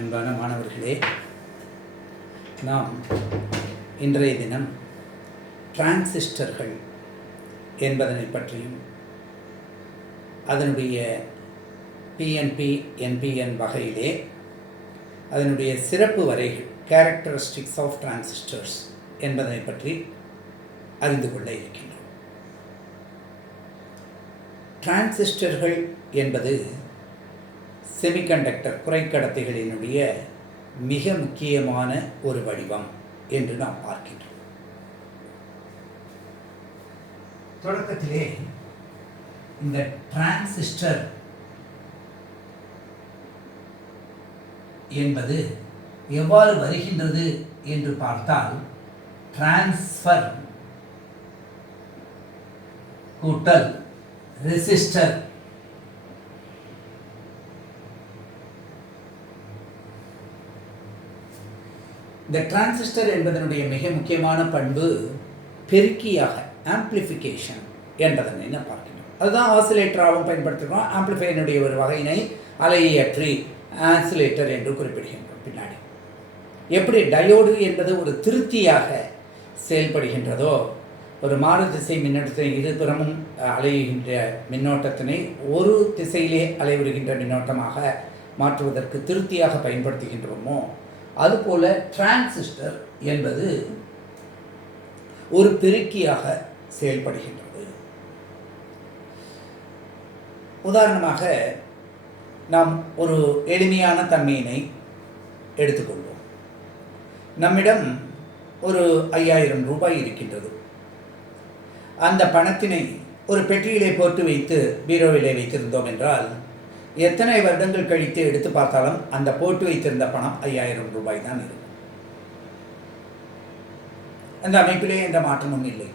அன்பான மாணவர்களே, நாம் இன்றைய தினம் டிரான்சிஸ்டர்கள் என்பதனை பற்றியும் அதனுடைய பிஎன்பி என்பிஎன் வகையிலே அதனுடைய சிறப்பு வரைகள் கேரக்டரிஸ்டிக்ஸ் ஆஃப் டிரான்சிஸ்டர்ஸ் என்பதனை பற்றி அறிந்து கொள்ள இருக்கின்றோம். டிரான்சிஸ்டர்கள் என்பது செமிகண்டக்டர் குறைக்கடத்திகளினுடைய மிக முக்கியமான ஒரு வடிவம் என்று நாம் பார்க்கின்றோம். தொடக்கத்திலே இந்த டிரான்சிஸ்டர் என்பது எவ்வாறு வருகின்றது என்று பார்த்தால், டிரான்ஸ்ஃபர் கூட்டல் ரெசிஸ்டர் இந்த டிரான்சிஸ்டர் என்பதனுடைய மிக முக்கியமான பண்பு பெருக்கியாக ஆம்பிளிஃபிகேஷன் என்பதனை நாம் பார்க்கிறோம். அதுதான் ஆசிலேட்டராகவும் பயன்படுத்துகிறோம். ஆம்பிளிஃபையனுடைய ஒரு வகையினை அலையியற்றி ஆசிலேட்டர் என்று குறிப்பிடுகின்றோம். பின்னாடி எப்படி டயோடு என்பது ஒரு திருத்தியாக செயல்படுகின்றதோ, ஒரு மாறு திசை மின்னோட்டத்தை இருபுறமும் அலைகின்ற மின்னோட்டத்தினை ஒரு திசையிலே அலைவருகின்ற மின்னோட்டமாக மாற்றுவதற்கு திருத்தியாக பயன்படுத்துகின்றோமோ, அதுபோல டிரான்சிஸ்டர் என்பது ஒரு பெருக்கியாக செயல்படுகின்றது. உதாரணமாக நாம் ஒரு எளிமையான தன்மையினை எடுத்துக்கொள்வோம். நம்மிடம் ஒரு 5000 ரூபாய் இருக்கின்றது. அந்த பணத்தினை ஒரு பெட்டியிலே போட்டு வைத்து பீரோவிலே வைத்திருந்தோம் என்றால், எத்தனை வருடங்கள் கழித்து எடுத்து பார்த்தாலும் அந்த போட்டு வைத்திருந்த பணம் 5000 ரூபாய் தான் இருக்கும். அந்த அமைப்பிலே எந்த மாற்றமும் இல்லை.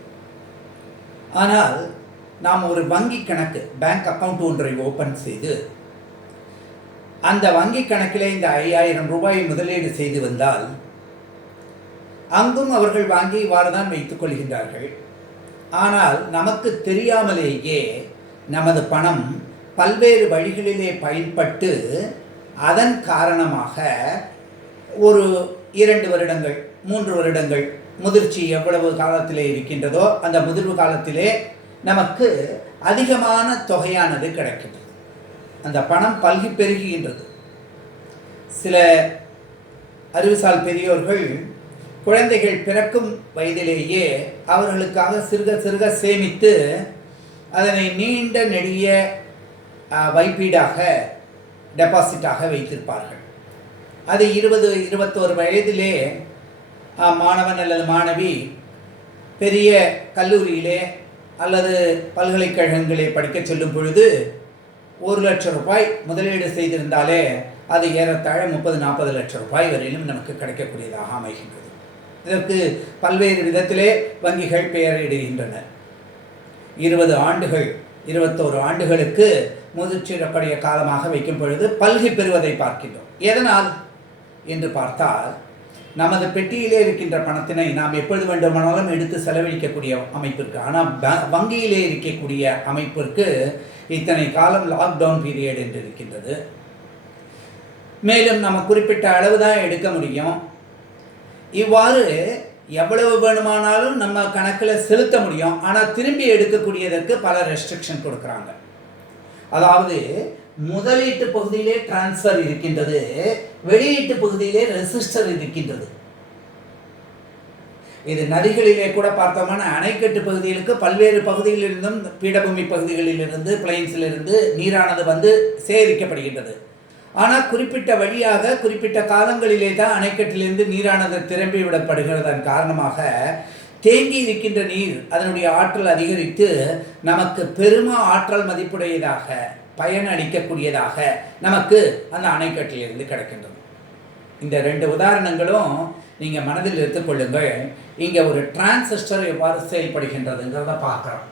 ஆனால் நாம் ஒரு வங்கி கணக்கு, பேங்க் அக்கவுண்ட் ஒன்றை ஓப்பன் செய்து அந்த வங்கி கணக்கிலே இந்த 5000 ரூபாயை முதலீடு செய்து வந்தால், அங்கும் அவர்கள் வாங்கி இவ்வாறு தான் வைத்துக் கொள்கின்றார்கள். ஆனால் நமக்கு தெரியாமலேயே நமது பணம் பல்வேறு வழிகளிலே பயன்பட்டு அதன் காரணமாக ஒரு 2 வருடங்கள் 3 வருடங்கள் முதிர்ச்சி எவ்வளவு காலத்திலே இருக்கின்றதோ அந்த முதிர்வு காலத்திலே நமக்கு அதிகமான தொகையானது கிடைக்கின்றது. அந்த பணம் பல்கி பெருகுகின்றது. சில அறிவுசால் பெரியோர்கள் குழந்தைகள் பிறக்கும் வயதிலேயே அவர்களுக்காக சிறுக சிறுக சேமித்து அதனை நீண்ட நெடிய வைப்பீடாக டெபாசிட்டாக வைத்திருப்பார்கள். அது 20-21 வயதிலே மாணவன் அல்லது மாணவி பெரிய கல்லூரியிலே அல்லது பல்கலைக்கழகங்களே படிக்க செல்லும் பொழுது 1 லட்சம் ரூபாய் முதலீடு செய்திருந்தாலே அது ஏறத்தாழ 30-40 லட்சம் ரூபாய் வரையிலும் நமக்கு கிடைக்கக்கூடியதாக அமைகின்றது. இதற்கு பல்வேறு விதத்திலே வங்கிகள் பெயரிடுகின்றன. 20 ஆண்டுகள் 21 ஆண்டுகளுக்கு முதிர்ச்சியடைய காலமாக வைக்கும் பொழுது பல்கி பெறுவதை பார்க்கின்றோம். எதனால் என்று பார்த்தால், நமது பெட்டியிலே இருக்கின்ற பணத்தினை நாம் எப்பொழுது வேண்டுமானாலும் எடுத்து செலவழிக்கக்கூடிய அமைப்பிற்கு, ஆனால் வங்கியிலே இருக்கக்கூடிய அமைப்பிற்கு இத்தனை காலம் லாக்டவுன் பீரியட் என்று இருக்கின்றது. மேலும் நம்ம குறிப்பிட்ட அளவு தான் எடுக்க முடியும். இவ்வாறு எவ்வளவு வேணுமானாலும் நம்ம கணக்கில் செலுத்த முடியும். ஆனால் திரும்பி எடுக்கக்கூடியதற்கு பல ரெஸ்ட்ரிக்ஷன் கொடுக்குறாங்க. அதாவது முதலீட்டு பகுதியிலே டிரான்ஸ்ஃபர் இருக்கின்றது, வெளியீட்டு பகுதியிலே ரெசிஸ்டர் இருக்கின்றது. இது நதிகளிலே கூட பார்த்தோம்னா அணைக்கட்டு பகுதிகளுக்கு பல்வேறு பகுதிகளிலிருந்தும் பீடபூமி பகுதிகளிலிருந்து பிளைன்ஸிலிருந்து நீரானது வந்து சேகரிக்கப்படுகின்றது. ஆனால் குறிப்பிட்ட வழியாக குறிப்பிட்ட காலங்களிலே தான் அணைக்கட்டிலிருந்து நீரானது திரும்பி விடப்படுகிறதன் காரணமாக தேங்கி இருக்கின்ற நீர் அதனுடைய ஆற்றல் அதிகரித்து நமக்கு பெரும ஆற்றல் மதிப்புடையதாக பயன் அளிக்கக்கூடியதாக நமக்கு அந்த அணைக்கட்டிலிருந்து கிடைக்கின்றது. இந்த 2 உதாரணங்களும் நீங்கள் மனதில் எடுத்துக்கொள்ளுங்கள். இங்கே ஒரு டிரான்சிஸ்டர் எவ்வாறு செயல்படுகின்றதுங்கிறத பார்க்குறோம்.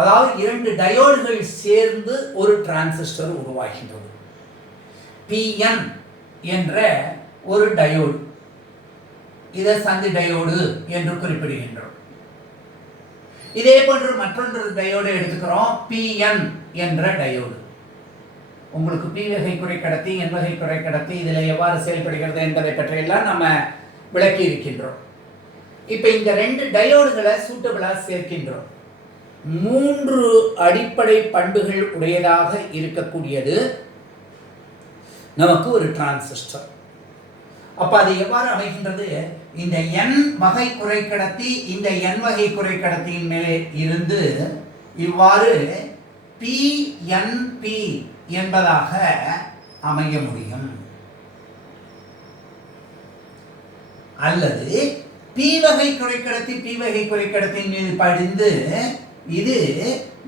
அதாவது 2 டயோடுகள் சேர்ந்து ஒரு டிரான்சிஸ்டர் உருவாகின்றது. PN என்ற ஒரு டயோடு, இதை சந்தி டயோடு என்று குறிப்பிடுகின்றோம். இதே போன்று மற்றொன்று டயோடு எடுத்துக்கிறோம், PN என்ற டயோடு. உங்களுக்கு பி வகை குறைக்கடத்தி, என் வகை குறைக்கடத்தி இதில் எவ்வாறு செயல்படுகிறது என்பதை பற்றியெல்லாம் நம்ம விளக்கி இருக்கின்றோம். இப்போ இந்த 2 டயோடுகளை சூட்டபிளாக சேர்க்கின்றோம். 3 அடிப்படை பண்புகள் உடையதாக இருக்கக்கூடியது நமக்கு ஒரு டிரான்சிஸ்டர். அப்போ அது எவ்வாறு அமைகின்றது? இந்த N வகை குறைக்கடத்தி இந்த N வகை குறைக்கடத்தியின் மேலே இருந்து இவ்வாறு PNP என்பதாக அமைய முடியும். அல்லது P வகை குறைக்கடத்தி P வகை குறைக்கடத்தின் மீது படிந்து இது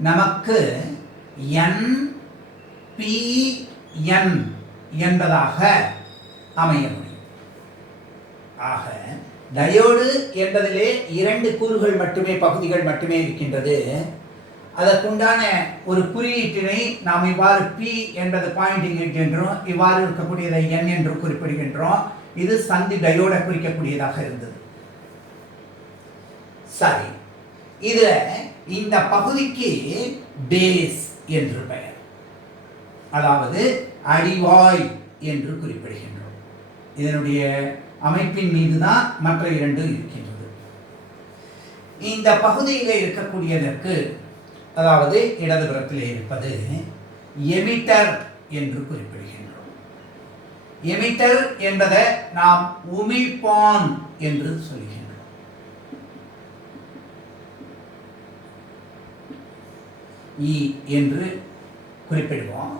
நமக்கு NPN என்பதாக அமைய முடியும். ஆக டயோடு என்பதிலே 2 கூறுகள் மட்டுமே, பகுதிகள் மட்டுமே இருக்கின்றது. அதற்குண்டான ஒரு குறியீட்டினை நாம் இவ்வாறு P என்பது பாயிண்டிங் இருக்கின்றோம், இவ்வாறு இருக்கக்கூடியதை N என்று குறிப்பிடுகின்றோம். இது சந்தி டயோடை குறிக்கக்கூடியதாக இருந்தது. சரி, இதுல இந்த பகுதிக்கு பேஸ் என்று பெயர், அதாவது அடிவாய் என்று குறிப்பிடுகின்றோம். இதனுடைய அமைப்பின் மீது தான் மற்ற 2 இருக்கின்றது. இந்த பகுதியில் இருக்கக்கூடியதற்கு, அதாவது இடதுபுறத்தில் இருப்பது எமிட்டர் என்று குறிப்பிடுகின்றோம். எமிட்டர் என்பதை நாம் உமிழ்ப்பான் என்று சொல்கின்றோம். இ என்று குறிப்பிடுவோம்.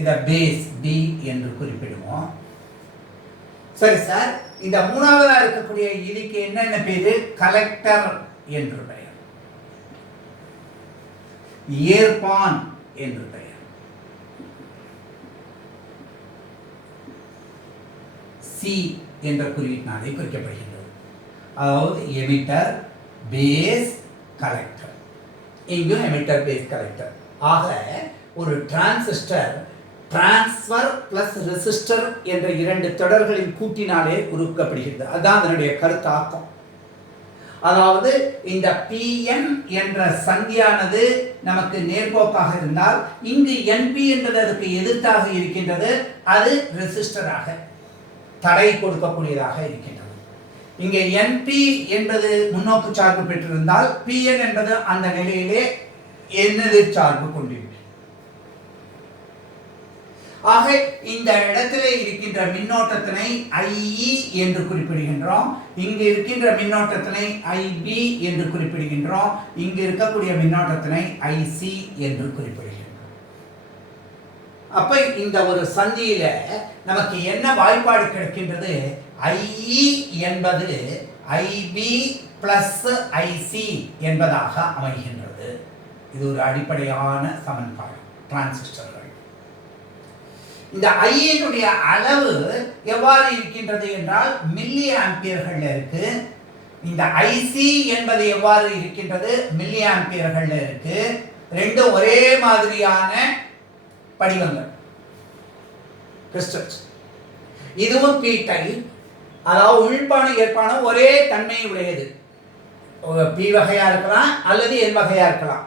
இதை பேஸ் பி என்று குறிப்பிடுவோம். சரி சார், இந்த 3ஆவதா இருக்கக்கூடிய இதுக்கு என்னென்ன பேரு? கலெக்டர் என்று பெயர், ஏற்பான் என்று பெயர், சி என்ற குறியீட்டினாலே குறிக்கப்படுகின்றது. அதாவது எமிட்டர், பேஸ், கலெக்டர். இங்கும் எமிட்டர், பேஸ், கலெக்டர். ஆக ஒரு டிரான்சிஸ்டர் டிரான்ஸ்ஃபர் பிளஸ் ரெசிஸ்டர் என்ற 2 தொடர்களின் கூட்டினாலே உருவாக்கப்படுகிறது. அதுதான் அதனுடைய கருத்தாக்கம். அதாவது இந்த PN என்ற சந்தியானது நமக்கு நேர்போக்காக இருந்தால், இங்கு NP என்பது அதுக்கு எதிர்த்தாக இருக்கின்றது. அது ரெசிஸ்டராக தடை கொடுக்கக்கூடியதாக இருக்கின்றது. இங்கே NP என்பது முன்னோக்கு சார்பு பெற்றிருந்தால், PN என்பது அந்த நிலையிலே எதிர் சார்பு கொண்டிருக்கும். ஆக இந்த இடத்திலே இருக்கின்ற மின்னோட்டத்தினை IE என்று குறிப்பிடுகின்றோம். இங்கு இருக்கின்ற மின்னோட்டத்தினை IB என்று குறிப்பிடுகின்றோம். இங்கு இருக்கக்கூடிய மின்னோட்டத்தினை IC என்று குறிப்பிடுகின்றோம். அப்ப இந்த ஒரு சந்தியில நமக்கு என்ன வாய்ப்பாடு கிடைக்கின்றது? IE என்பது IB பிளஸ் IC என்பதாக அமைகின்றது. இது ஒரு அடிப்படையான சமன்பாடு டிரான்சிஸ்டர்கள். இந்த ஐயினுடைய அளவு எவ்வாறு இருக்கின்றது என்றால் மில்லி ஆம்பியர்கள் இருக்கு. இந்த IC என்பது எவ்வாறு இருக்கின்றது? மில்லி ஆம்பியர்கள் இருக்கு. 2 ஒரே மாதிரியான படிவங்கள், கிறிஸ்டல்ஸ். இதுவும் P டைப், அதாவது உள்பானம் ஏற்பானம் ஒரே தன்மை உடையது. P வகையா இருக்கலாம் அல்லது N வகையா இருக்கலாம்.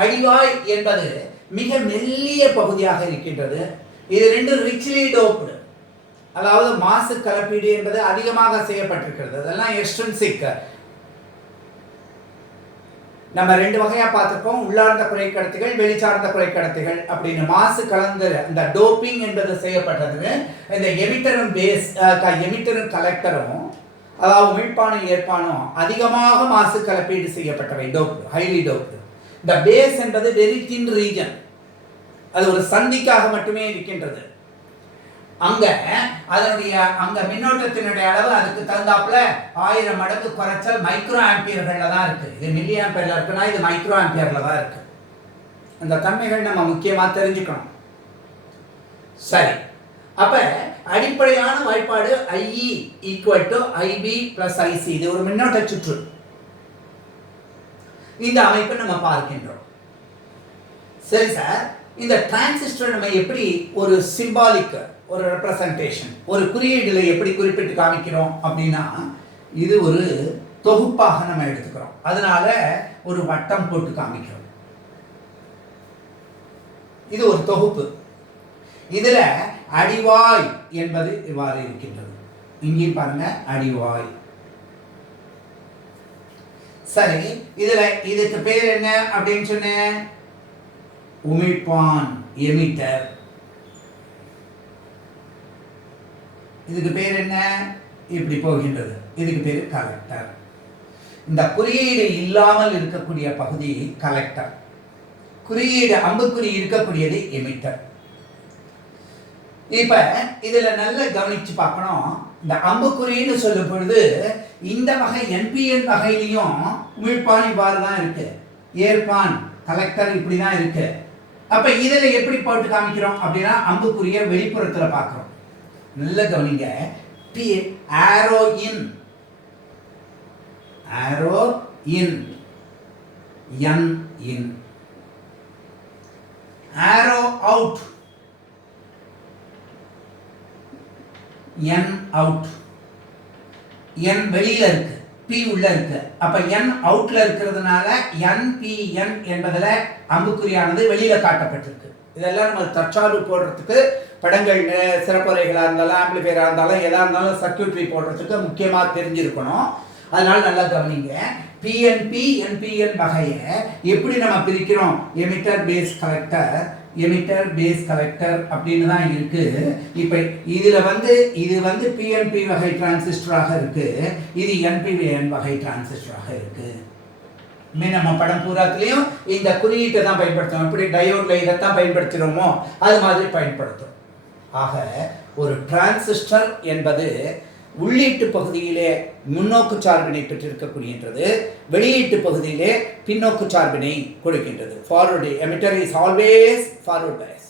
அடிவாய் என்பது மிக மெல்லிய பகுதியாக இருக்கின்றது. இது 2 ரிச்லி டோப்டு, அதாவது மாசு கலப்பீடு என்பது அதிகமாக செய்யப்பட்டிருக்கிறது. அதெல்லாம் எக்ஸ்ட்ரின்சிக். நம்ம 2 வகையா பார்த்துருக்கோம், உள்ளார்ந்த குறைக்கடத்திகள், வெளிச்சார்ந்த குறைக்கடத்திகள் அப்படின்னு. மாசு கலந்து அந்த டோப்பிங் என்பது செய்யப்பட்டது. இந்த எமிட்டரும் பேஸ், எமிட்டரும் கலெக்டரும், அதாவது உமிழ்ப்பானும் ஏற்பானும் அதிகமாக மாசு கலப்பீடு செய்யப்பட்டவை, டோப்டு, ஹைலி டோப்டு. இந்த பேஸ் என்பது வெரி தின் ரீஜன், அது ஒரு சந்திக்காக மட்டுமே இருக்கின்றது. அங்க அதனுடைய அங்க மின்னோட்டத்தினுடைய அளவு அதுக்கு தகுந்தாப்புல 1000 மடங்கு குறைச்சல் மைக்ரோ ஆம்பியர்கள்ல தான் இருக்கு. இது மில்லி ஆம்பியர்ல இருக்குன்னா இது மைக்ரோ ஆம்பியர்ல தான் இருக்கு. அந்த தன்மைகள் நம்ம முக்கியமா தெரிஞ்சுக்கணும். சரி, அப்ப அடிப்படையான வாய்ப்பாடு IE equal IB plus IC. இது ஒரு மின்னோட்ட சுற்று. இந்த அமைப்பை நம்ம பார்க்கின்றோம். சரி சார், இந்த டிரான்சிஸ்டர் நம்ம எப்படி ஒரு சிம்பாலிக், ஒரு ரெப்ரசன்டேஷன், ஒரு குறியீடுல எப்படி குறிப்பிட்டு காமிக்கிறோம் அப்படின்னா, இது ஒரு தொகுப்பாக நம்ம எடுத்துக்கிறோம். அதனால ஒரு வட்டம் போட்டு காமிக்கிறோம். இது ஒரு தொகுப்பு. இதில் அடிவாய் என்பது இவ்வாறு இருக்கின்றது. இங்கே பாருங்க, அடிவாய். சரி, இதுல இதுக்கு பேர் என்ன அப்படின்னு சொன்னேன்? உமிழ்ப்பான், எமிட்டர். இதுக்கு பேர் என்ன? இப்படி போகின்றது. இதுக்கு பேர் கலெக்டர். இந்த குறியீடு இல்லாமல் இருக்கக்கூடிய பகுதி கலெக்டர். குறியீடு அம்புக்குறி இருக்கக்கூடியது எமிட்டர். இப்ப இதுல நல்ல கவனிச்சு பார்க்கணும். இந்த அம்புக்குறின்னு சொல்லும் பொழுது இந்த வகை என்பிஎன் வகையிலையும் உமிழ்ப்பான் இவ்வாறு தான் இருக்கு, ஏற்பான் கலெக்டர் இப்படிதான் இருக்கு. அப்ப இதுல எப்படி போட்டு காமிக்கிறோம் அப்படின்னா அம்புக்குறிய வெளிப்புறத்துல பார்க்கிறோம். நல்ல கவனிங்க. பி ஆரோ இன், ஆரோ இன், என் இன், ஆரோ அவுட், என் அவுட். என் வெளியில இருக்கு, பி உள்ள இருக்கு. அப்ப என் அவுட்ல இருக்கிறதுனால என்பிஎன் என்பதுல அம்புக்குறியானது வெளியில காட்டப்பட்டிருக்கு. இதெல்லாம் நம்ம தற்சார்பு போடுறதுக்கு, படங்கள் சிறப்புரைகளாக இருந்தாலும் ஆம்பிளிஃபையராக இருந்தாலும் எதாக இருந்தாலும் சர்க்யூட்ரி போடுறதுக்கு முக்கியமாக தெரிஞ்சிருக்கணும். அதனால நல்லா கவனிங்க. பிஎன்பி என்பிஎன் வகையை எப்படி நம்ம பிரிக்கிறோம்? Emitter base collector, emitter base collector அப்படின்னு தான் இருக்கு. இப்போ இது வந்து பிஎன்பி வகை டிரான்சிஸ்டராக இருக்கு, இது என்பிஎன் வகை டிரான்சிஸ்டராக இருக்கு. நம்ம படம் பூராத்திலையும் இந்த குறியீட்டை தான் பயன்படுத்துவோம். எப்படி டயோட்ல இதைத்தான் பயன்படுத்துகிறோமோ அது மாதிரி பயன்படுத்தும். ஆக ஒரு டிரான்சிஸ்டர் என்பது உள்ளீட்டு பகுதியிலே முன்னோக்கு சார்பினை பெற்றிருக்கக்கூடியது, வெளியீட்டு பகுதியிலே பின்னோக்கு சார்பினை கொடுக்கின்றது. Forward emitter is always forward Paes,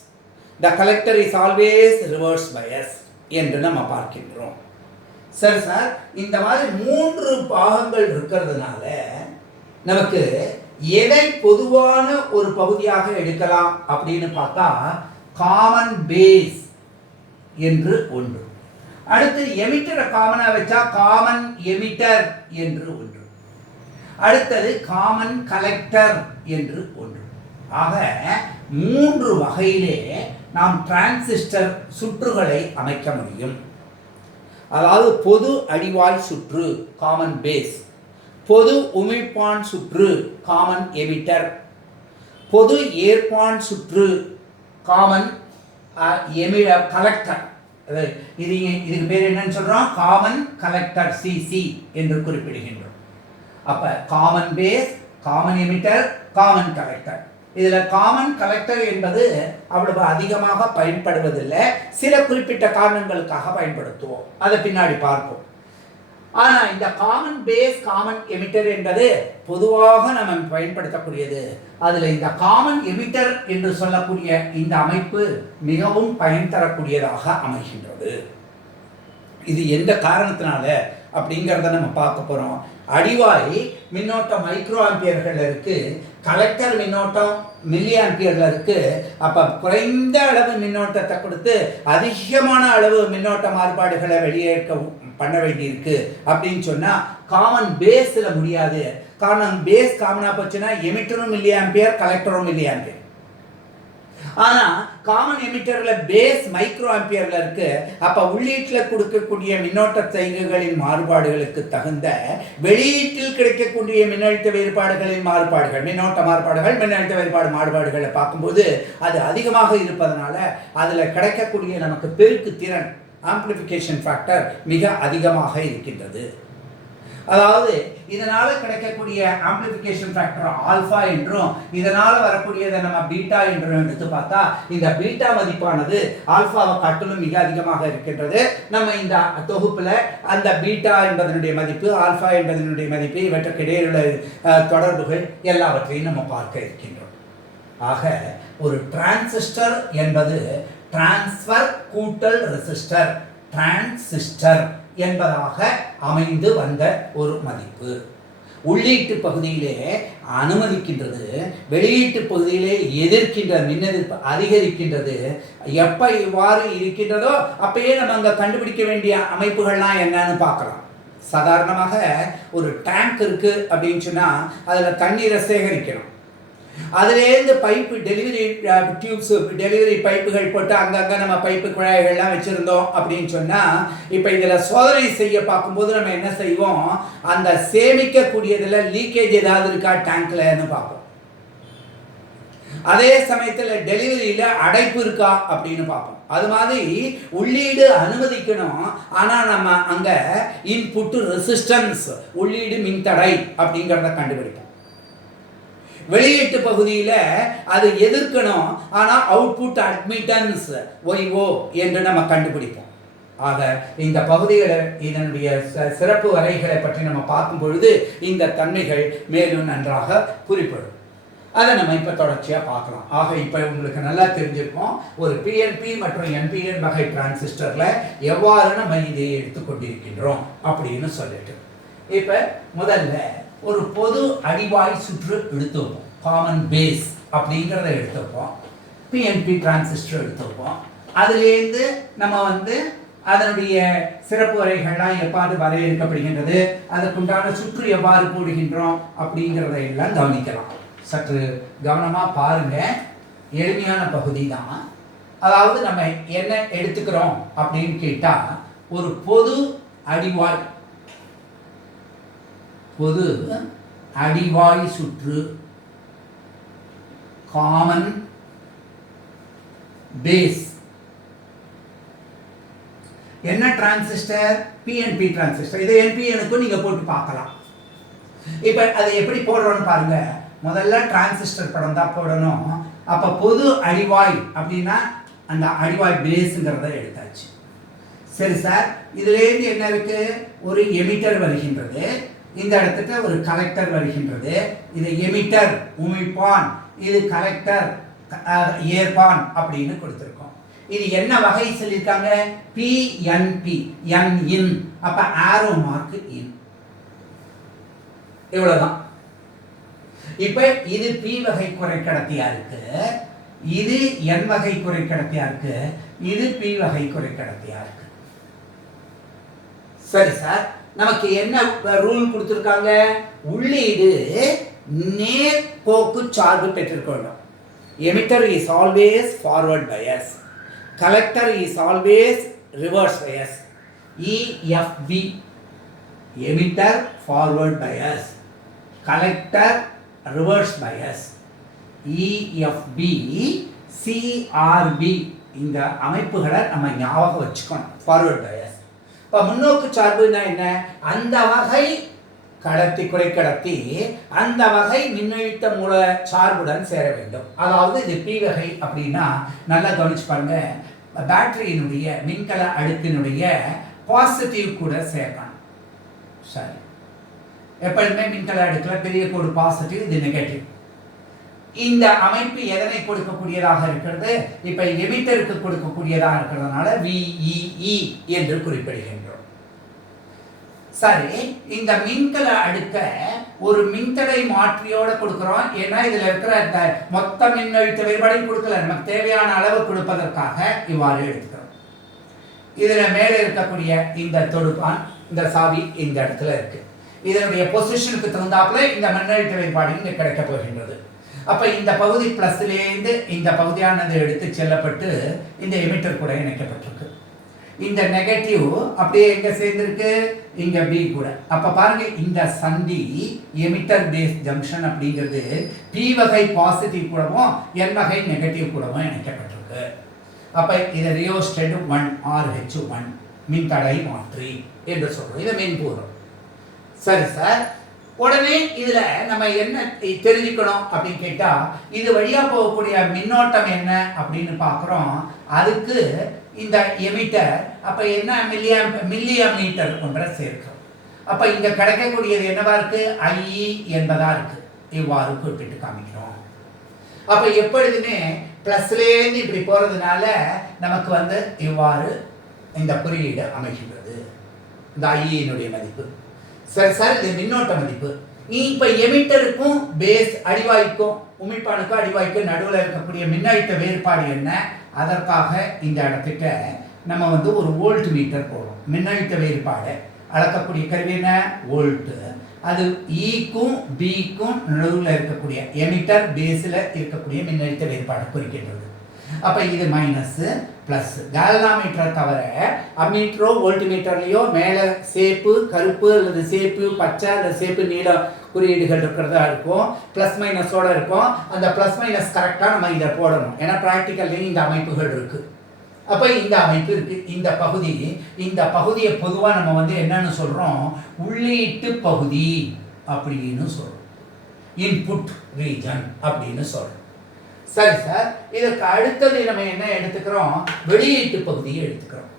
the collector is always reverse Paes என்று நம்ம பார்க்கின்றோம். சரி சார், இந்த மாதிரி 3 பாகங்கள் இருக்கிறதுனால நமக்கு எதை பொதுவான ஒரு பகுதியாக எடுக்கலாம் அப்படின்னு பார்த்தா காமன் பேஸ் என்று ஒன்று. அடுத்து எமிட்டரை காமனா வச்சா காமன் எமிட்டர் என்று ஒன்று. அடுத்தது காமன் கலெக்டர் என்று ஒன்று. ஆக 3 வகையிலே நாம் டிரான்சிஸ்டர் சுற்றுகளை அமைக்க முடியும். அதாவது பொது அடிவாய் சுற்று காமன் பேஸ், பொது உமிழ்ப்பான் சுற்று காமன் எமிட்டர், பொது ஏற்பான் சுற்று காமன் கலெக்டர். இதுக்கு பேர் என்னன்னு சொல்றோம்? காமன் கலெக்டர், சிசி என்று குறிப்பிடுகின்றோம். அப்ப common base, common emitter, common collector. இதுல காமன் கலெக்டர் என்பது அவ்வளவு அதிகமாக பயன்படுவதில்லை, சில குறிப்பிட்ட காரணங்களுக்காக பயன்படுத்துவோம், அதை பின்னாடி பார்ப்போம். ஆனா இந்த காமன் பேஸ், காமன் எமிட்டர் என்பது பொதுவாக நம்ம பயன்படுத்தக்கூடியது. அதுல இந்த காமன் எமிட்டர் என்று சொல்லக்கூடிய இந்த அமைப்பு மிகவும் பயன் தரக்கூடியதாக அமைகின்றது. இது எந்த காரணத்தினால அப்படிங்கிறத நம்ம பார்க்க போறோம். அடிவாய் மின்னோட்டம் மைக்ரோ ஆம்பியர்கள் இருக்கு, கலெக்டர் மின்னோட்டம் மில்லி ஆம்பியர்ல இருக்கு. அப்ப குறைந்த அளவு மின்னோட்டத்தை கொடுத்து அதிகமான அளவு மின்னோட்ட மாறுபாடுகளை வெளியேற்க பண்ண வேண்டியிருக்கு அப்படின்னு சொன்னா காமன் பேஸ்ல முடியாது. காரணம் பேஸ் காமனா போச்சுன்னா எமிட்டரும் மில்லி ஆம்பியர், கலெக்டரும் மில்லி ஆம்பியர். ஆனா காமன் எமிட்டர்ல பேஸ் மைக்ரோ ஆம்பியர்ல இருக்கு. அப்ப உள்ளீட்டுல கொடுக்கக்கூடிய மின்னோட்ட செய்கைகளின் மாறுபாடுகளுக்கு தகுந்த வெளியீட்டில் கிடைக்கக்கூடிய மின்னழுத்த வேறுபாடுகளின் மாறுபாடுகள், மின்னோட்ட மாறுபாடுகள், மின்னழுத்த வேறுபாடு மாறுபாடுகளை பார்க்கும்போது அது அதிகமாக இருப்பதனால அதுல கிடைக்கக்கூடிய நமக்கு பெருக்கு திறன், ஆம்பிளிஃபிகேஷன் ஃபேக்டர் மிக அதிகமாக இருக்கின்றது. அதாவது இதனால கிடைக்கக்கூடிய ஆம்பிளிஃபிகேஷன் ஃபேக்டர் ஆல்ஃபா என்றும் இதனால வரக்கூடியதை நம்ம பீட்டா என்றும் எடுத்து பார்த்தா இந்த பீட்டா மதிப்பானது ஆல்ஃபாவை காட்டிலும் மிக அதிகமாக இருக்கின்றது. நம்ம இந்த தொகுப்புல அந்த பீட்டா என்பதனுடைய மதிப்பு, ஆல்ஃபா என்பதனுடைய மதிப்பு, இவற்றுக்கு இடையிலுள்ள தொடர்புகள் எல்லாவற்றையும் நம்ம பார்க்க இருக்கின்றோம். ஆக ஒரு டிரான்சிஸ்டர் என்பது டிரான்ஸ்ஃபர் கூட்டல் ரெசிஸ்டர், டிரான்சிஸ்டர் என்பதாக அமைந்து வந்த ஒரு மதிப்பு. உள்ளீட்டு பகுதியிலே அனுமதிக்கின்றது, வெளியீட்டு பகுதியிலே எதிர்க்கின்ற மின் எதிர்ப்பு அதிகரிக்கின்றது. எப்ப இவ்வாறு இருக்கின்றதோ அப்பயே நம்ம அங்க கண்டுபிடிக்க வேண்டிய அமைப்புகள்லாம் என்னன்னு பார்க்கலாம். சாதாரணமாக ஒரு டேங்க் இருக்கு அப்படின்னு சொன்னா அதுல தண்ணீரை சேகரிக்கணும். அதுலேருந்து பைப்பு டெலிவரி டியூப்ஸ் டெலிவரி பைப்புகள் போட்டு அங்கங்கே நம்ம பைப்பு குழாய்கள்லாம் வச்சுருந்தோம் அப்படின்னு சொன்னால், இப்போ இதில் சோதனை செய்ய பார்க்கும்போது நம்ம என்ன செய்வோம், அந்த சேமிக்கக்கூடியதில் லீக்கேஜ் ஏதாவது இருக்கா டேங்க்லன்னு பார்ப்போம். அதே சமயத்தில் டெலிவரியில் அடைப்பு இருக்கா அப்படின்னு பார்ப்போம். அது மாதிரி உள்ளீடு அனுமதிக்கணும், ஆனால் நம்ம அங்கே இன்புட் ரெசிஸ்டன்ஸ் உள்ளீடு மின்தடை அப்படிங்கிறத கண்டுபிடிப்போம். வெளியீட்டு பகுதியில் அது எதிர்க்கணும், ஆனால் அவுட்புட் அட்மிட்டன்ஸ் ஒய்ஓ என்று நம்ம கண்டுபிடிப்போம். ஆக இந்த பகுதிகளை இதனுடைய சிறப்பு வரைகளை பற்றி நம்ம பார்க்கும் பொழுது இந்த தன்மைகள் மேலும் நன்றாக குறிப்பிடும். அதை நம்ம இப்போ தொடர்ச்சியாக பார்க்கலாம். ஆக இப்போ உங்களுக்கு நல்லா தெரிஞ்சிருக்கோம் ஒரு பிஎன்பி மற்றும் என்பிஎன் வகை டிரான்சிஸ்டரில் எவ்வாறு நம்ம இதை எடுத்துக்கொண்டிருக்கின்றோம் அப்படின்னு சொல்லிட்டு, இப்போ முதல்ல ஒரு பொது அடிவாய் சுற்று எடுத்துப்போம். காமன் பேஸ் அப்படிங்கிறத எடுத்துப்போம். பிஎன்பி டிரான்சிஸ்டர் எடுத்துப்போம். அதுலேருந்து நம்ம அதனுடைய சிறப்பு வரைகள்லாம் எவ்வாறு வரையறுக்கப்படுகின்றது, அதற்குண்டான சுற்று எவ்வாறு போடுகின்றோம் அப்படிங்கிறத எல்லாம் கவனிக்கலாம். சற்று கவனமாக பாருங்க. எளிமையான பகுதி தான். அதாவது நம்ம என்ன எடுத்துக்கிறோம் அப்படின்னு கேட்டால், ஒரு பொது அடிவாய் சுற்று காமன் பேஸ் என்ன டிரான்சிஸ்டர், பிஎன்பி டிரான்சிஸ்டர். இதை என்பிஎனுக்கும் நீங்க போட்டு பார்க்கலாம். இப்போ அதை எப்படி போடுறோம்னு பாருங்க. முதல்ல டிரான்சிஸ்டர் படம் தான் போடணும். அப்போ பொது அடிவாய் அப்படின்னா அந்த அடிவாய் பேஸுங்கிறத எடுத்தாச்சு. சரி சார், இதுலேருந்து என்ன இருக்கு, ஒரு எமிட்டர் வருகின்றது, இந்த இடத்துக்கு ஒரு கலெக்டர் வருகின்றது. இது எமிட்டர் உமிழ்ப்பான், இது கலெக்டர் ஏற்பான் அப்படின்னு கொடுத்துருக்கோம். இது என்ன வகை சொல்லியிருக்காங்க, பிஎன்பி, என் இன், அப்ப ஆரோ மார்க் இன். இவ்வளவுதான். இப்ப இது பி வகை குறைக்கடத்தியா இருக்கு, இது என் வகை குறைக்கடத்தியா இருக்கு, இது பி வகை குறைக்கடத்தியா இருக்கு. சரி சார், நமக்கு என்ன ரூல் கொடுத்திருக்காங்க, உள்ளீடு நேர் போக்கு சார்பு பெற்றிருக்கணும். Emitter is always forward bias, collector is always reverse bias. EFB emitter forward bias, collector reverse bias. EFB CRB இந்த அமைப்புகளை நம்ம ஞாபகம் வச்சுக்கணும். Forward bias. இப்போ முன்னோக்கு சார்புனா என்ன, அந்த வகை கடத்தி குறைக்கடத்தி அந்த வகை மின்னழுத்த மூல சார்புடன் சேர வேண்டும். அதாவது இது பி வகை அப்படின்னா நல்லா கவனிச்சு பாருங்க. பேட்டரியினுடைய மின்கல அடுக்கினுடைய பாசிட்டிவ் கூட சேர்க்கணும். சரி, எப்பொழுதுமே மின்கல அடுக்கில் பெரிய கோடு பாசிட்டிவ், இது நெகட்டிவ். இந்த அமைப்பு எதனை கொடுக்கக்கூடியதாக இருக்கிறது, இப்ப எமிட்டருக்கு கொடுக்கக்கூடியதாக இருக்கிறதுனால VEE என்று குறிப்பிடுகின்றோம். சரி, இந்த மின்கல அடுக்க ஒரு மின்தடை மாற்றியோட கொடுக்கிறோம். ஏன்னா இதுல இருக்கிற மொத்த மின்னழுத்த வேறுபாடையும் கொடுக்கல, நமக்கு தேவையான அளவு கொடுப்பதற்காக இவ்வாறு எடுத்துக்கிறோம். இதுல மேலே இருக்கக்கூடிய இந்த தொடுப்பான், இந்த சாவி இந்த இடத்துல இருக்கு. இதனுடைய பொசிஷனுக்கு தகுந்தாப்புல இந்த மின்னழுத்த வேறுபாடு இங்க கிடைக்க போகின்றது. அப்ப இந்த பகுதி பிளஸ்லேருந்து இந்த பகுதியானது எடுத்து செல்லப்பட்டு இந்த எமிட்டர் கூட இணைக்கப்பட்டிருக்கு. இந்த நெகட்டிவ் அப்படியே எங்க சேர்ந்திருக்கு, இங்க பி கூட. அப்ப பாருங்க, இந்த சந்தி எமிட்டர் பேஸ் ஜங்ஷன் அப்படிங்கிறது பி வகை பாசிட்டிவ் கூடவும் என் வகை நெகட்டிவ் கூடவும் இணைக்கப்பட்டிருக்கு. அப்ப இதை ரியோஸ்டேட் 1 RH1 மின்தடை மாற்றி என்று சொல்றோம். இதை மின்பூரம். சரி சார், உடனே இதுல நம்ம என்ன தெரிஞ்சுக்கணும் அப்படின்னு கேட்டா, இது வழியா போகக்கூடிய மின்னோட்டம் என்ன அப்படின்னு பாக்குறோம். அதுக்கு இந்த எமிட்டர் அப்ப என்ன மில்லியமீட்டர் ஒன்றை சேர்க்கிறோம். அப்ப இங்க கிடைக்கக்கூடியது என்னவா இருக்கு, IE என்பதா இருக்கு. இவ்வாறு குறிப்பிட்டு காமிக்கிறோம். அப்ப எப்பொழுதுமே பிளஸ்லேருந்து இப்படி போறதுனால நமக்கு இவ்வாறு இந்த குறியீடு அமைகின்றது, இந்த IE மதிப்பு. சரி சார், இது மின்னோட்ட மதிப்பு. இப்ப எமிட்டருக்கும் பேஸ் அடிவாய்க்கும் உமிழ்ப்பானுக்கும் அடிவாய்க்கும் நடுவில் இருக்கக்கூடிய மின்னழுத்த வேறுபாடு என்ன, அதற்காக இந்த இடத்துக்கு நம்ம ஒரு வோல்ட் மீட்டர் போடுறோம். மின்னழுத்த வேறுபாடு அளக்கக்கூடிய கருவி என்ன? வோல்ட். அது ஈக்கும் பிக்கும் நடுவில் இருக்கக்கூடிய எமிட்டர் பேஸில் இருக்கக்கூடிய மின்னழுத்த வேறுபாடு குறிக்கின்றது. அப்போ இது மைனஸ் ப்ளஸ். கால்வானோமீட்டரை தவிர அம்மீட்டரோ வோல்ட்மீட்டர்லையோ மேலே சேப்பு கருப்பு அல்லது சேப்பு பச்சை அல்லது சேப்பு நீல குறியீடுகள் இருக்கிறதா இருக்கும். ப்ளஸ் மைனஸோடு இருக்கும். அந்த ப்ளஸ் மைனஸ் கரெக்டாக நம்ம இதை போடணும். ஏன்னா ப்ராக்டிக்கல்லையும் இந்த அமைப்புகள் இருக்குது. அப்போ இந்த அமைப்பு இருக்குது. இந்த பகுதியை பொதுவாக நம்ம என்னன்னு சொல்கிறோம்? உள்ளீட்டு பகுதி அப்படின்னு சொல்கிறோம். இன்புட் ரீஜன் அப்படின்னு சொல்கிறோம். சரி சார், இதற்கு அடுத்தது நம்ம என்ன எடுத்துக்கிறோம்? வெளியீட்டு பகுதியை எடுத்துக்கிறோம்.